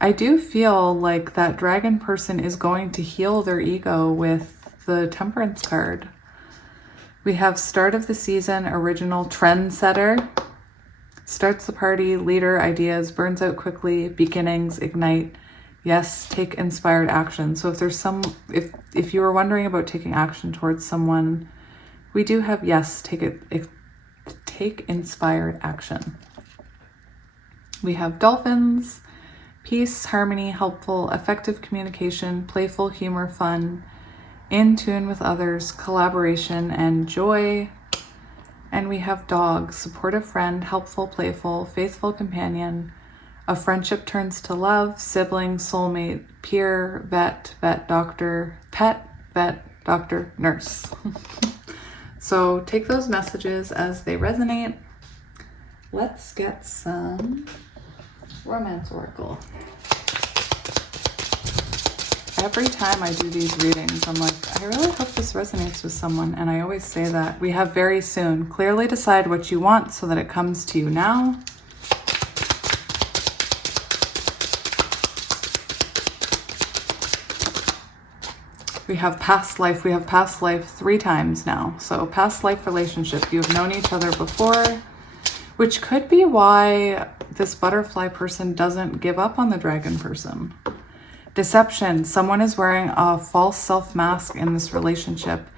I do feel like that dragon person is going to heal their ego with the Temperance card. We have start of the season, original, trendsetter, starts the party, leader, ideas, burns out quickly, beginnings, ignite. Yes, take inspired action. So if there's if you were wondering about taking action towards someone, we do have yes, take inspired action. We have Dolphins, peace, harmony, helpful, effective communication, playful, humor, fun, in tune with others, collaboration, and joy. And we have Dog, supportive friend, helpful, playful, faithful companion, a friendship turns to love, sibling, soulmate, peer, vet, doctor, pet, vet, doctor, nurse. So take those messages as they resonate. Let's get some Romance Oracle. Every time I do these readings, I'm like, I really hope this resonates with someone. And I always say that. We have very soon. Clearly decide what you want so that it comes to you now. We have past life. We have past life 3 times now. So past life relationship. You've known each other before, which could be why this butterfly person doesn't give up on the dragon person. Deception. Someone is wearing a false self mask in this relationship.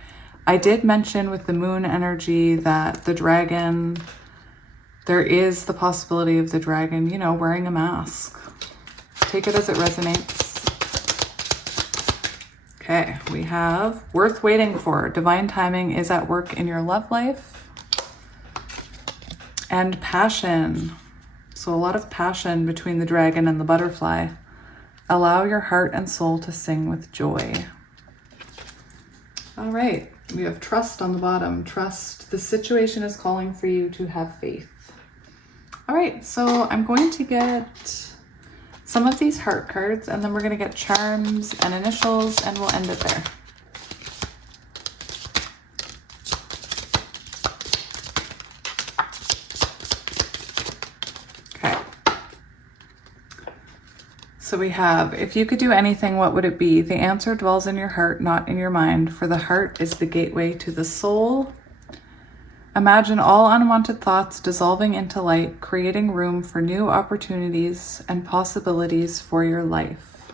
I did mention with the moon energy that the dragon, there is the possibility of the dragon, you know, wearing a mask. Take it as it resonates. Okay, we have worth waiting for. Divine timing is at work in your love life. And passion. So a lot of passion between the dragon and the butterfly. Allow your heart and soul to sing with joy. All right, we have trust on the bottom. Trust. The situation is calling for you to have faith. All right, so I'm going to get some of these heart cards, and then we're going to get charms and initials, and we'll end it there. Okay. So we have, if you could do anything, what would it be? The answer dwells in your heart, not in your mind, for the heart is the gateway to the soul. Imagine all unwanted thoughts dissolving into light, creating room for new opportunities and possibilities for your life.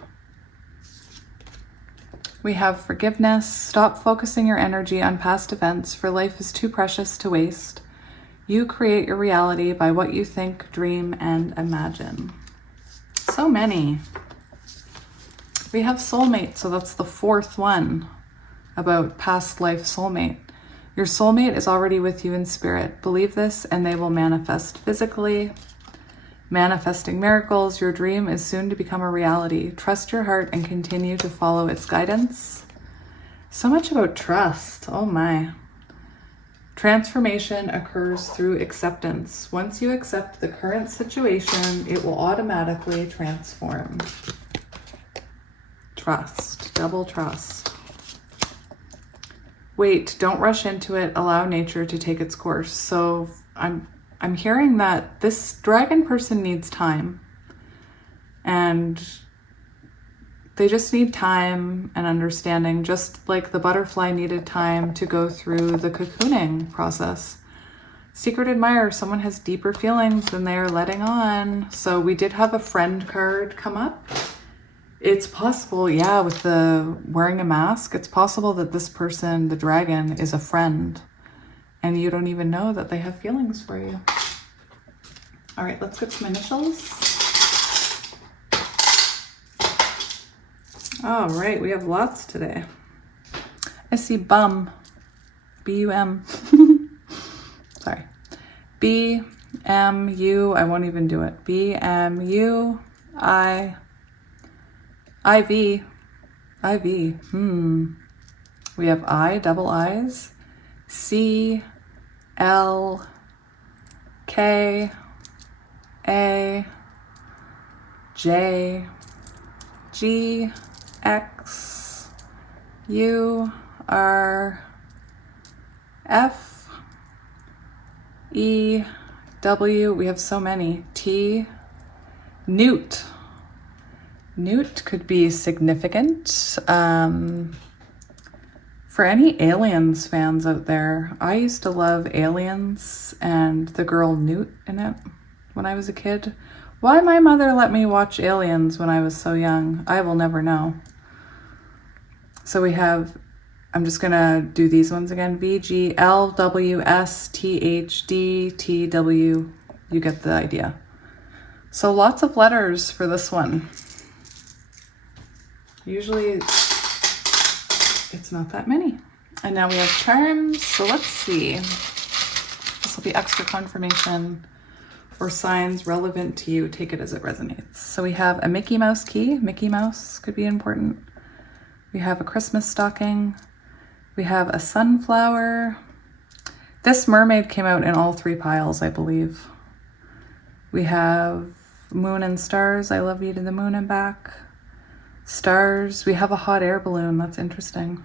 We have forgiveness. Stop focusing your energy on past events, for life is too precious to waste. You create your reality by what you think, dream, and imagine. So many. We have soulmate, so that's the 4th one about past life soulmate. Your soulmate is already with you in spirit. Believe this and they will manifest physically. Manifesting miracles. Your dream is soon to become a reality. Trust your heart and continue to follow its guidance. So much about trust. Oh my. Transformation occurs through acceptance. Once you accept the current situation, it will automatically transform. Trust. Double trust. Wait, don't rush into it. Allow nature to take its course. So I'm hearing that this dragon person needs time, and they just need time and understanding, just like the butterfly needed time to go through the cocooning process. Secret admirer, someone has deeper feelings than they are letting on. So we did have a friend card come up. It's possible, yeah, with the wearing a mask, it's possible that this person, the dragon, is a friend and you don't even know that they have feelings for you. All right, let's get some initials. All right, we have lots today. I see bum, B-U-M. Sorry. B-M-U, I won't even do it. B-M-U-I... I-V. I-V. We have I, double I's. C, L, K, A, J, G, X, U, R, F, E, W. We have so many. T, Newt. Newt could be significant. For any Aliens fans out there, I used to love Aliens and the girl Newt in it when I was a kid. Why my mother let me watch Aliens when I was so young, I will never know. So we have, I'm just gonna do these ones again. V, G, L, W, S, T, H, D, T, W. You get the idea. So lots of letters for this one. Usually it's not that many. And now we have charms. So let's see. This will be extra confirmation or signs relevant to you. Take it as it resonates. So we have a Mickey Mouse key. Mickey Mouse could be important. We have a Christmas stocking. We have a sunflower. This mermaid came out in all three piles, I believe. We have moon and stars. I love you to the moon and back. Stars. We have a hot air balloon. That's interesting.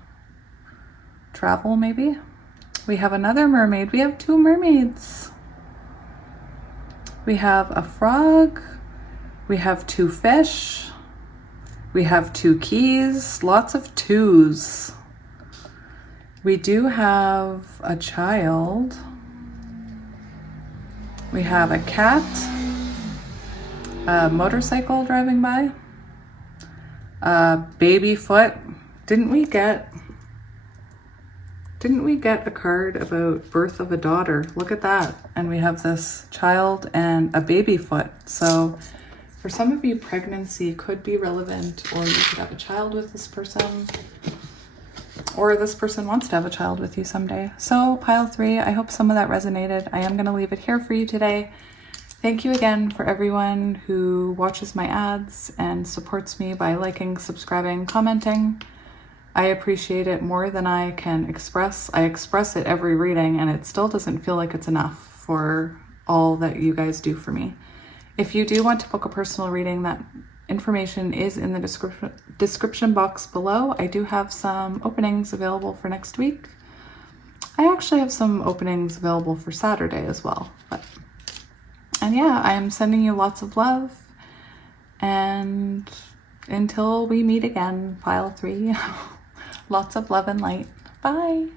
Travel, maybe. We have another mermaid. We have two mermaids. We have a frog. We have two fish. We have two keys. Lots of twos. We do have a child. We have a cat. A motorcycle driving by. Baby foot. Didn't we get a card about birth of a daughter? Look at that. And we have this child and a baby foot. So for some of you, pregnancy could be relevant, or you could have a child with this person, or this person wants to have a child with you someday. So pile 3, I hope some of that resonated. I am going to leave it here for you today. Thank you again for everyone who watches my ads and supports me by liking, subscribing, commenting. I appreciate it more than I can express. I express it every reading and it still doesn't feel like it's enough for all that you guys do for me. If you do want to book a personal reading, that information is in the description box below. I do have some openings available for next week. I actually have some openings available for Saturday as well. And yeah, I am sending you lots of love. And until we meet again, pile 3, lots of love and light. Bye.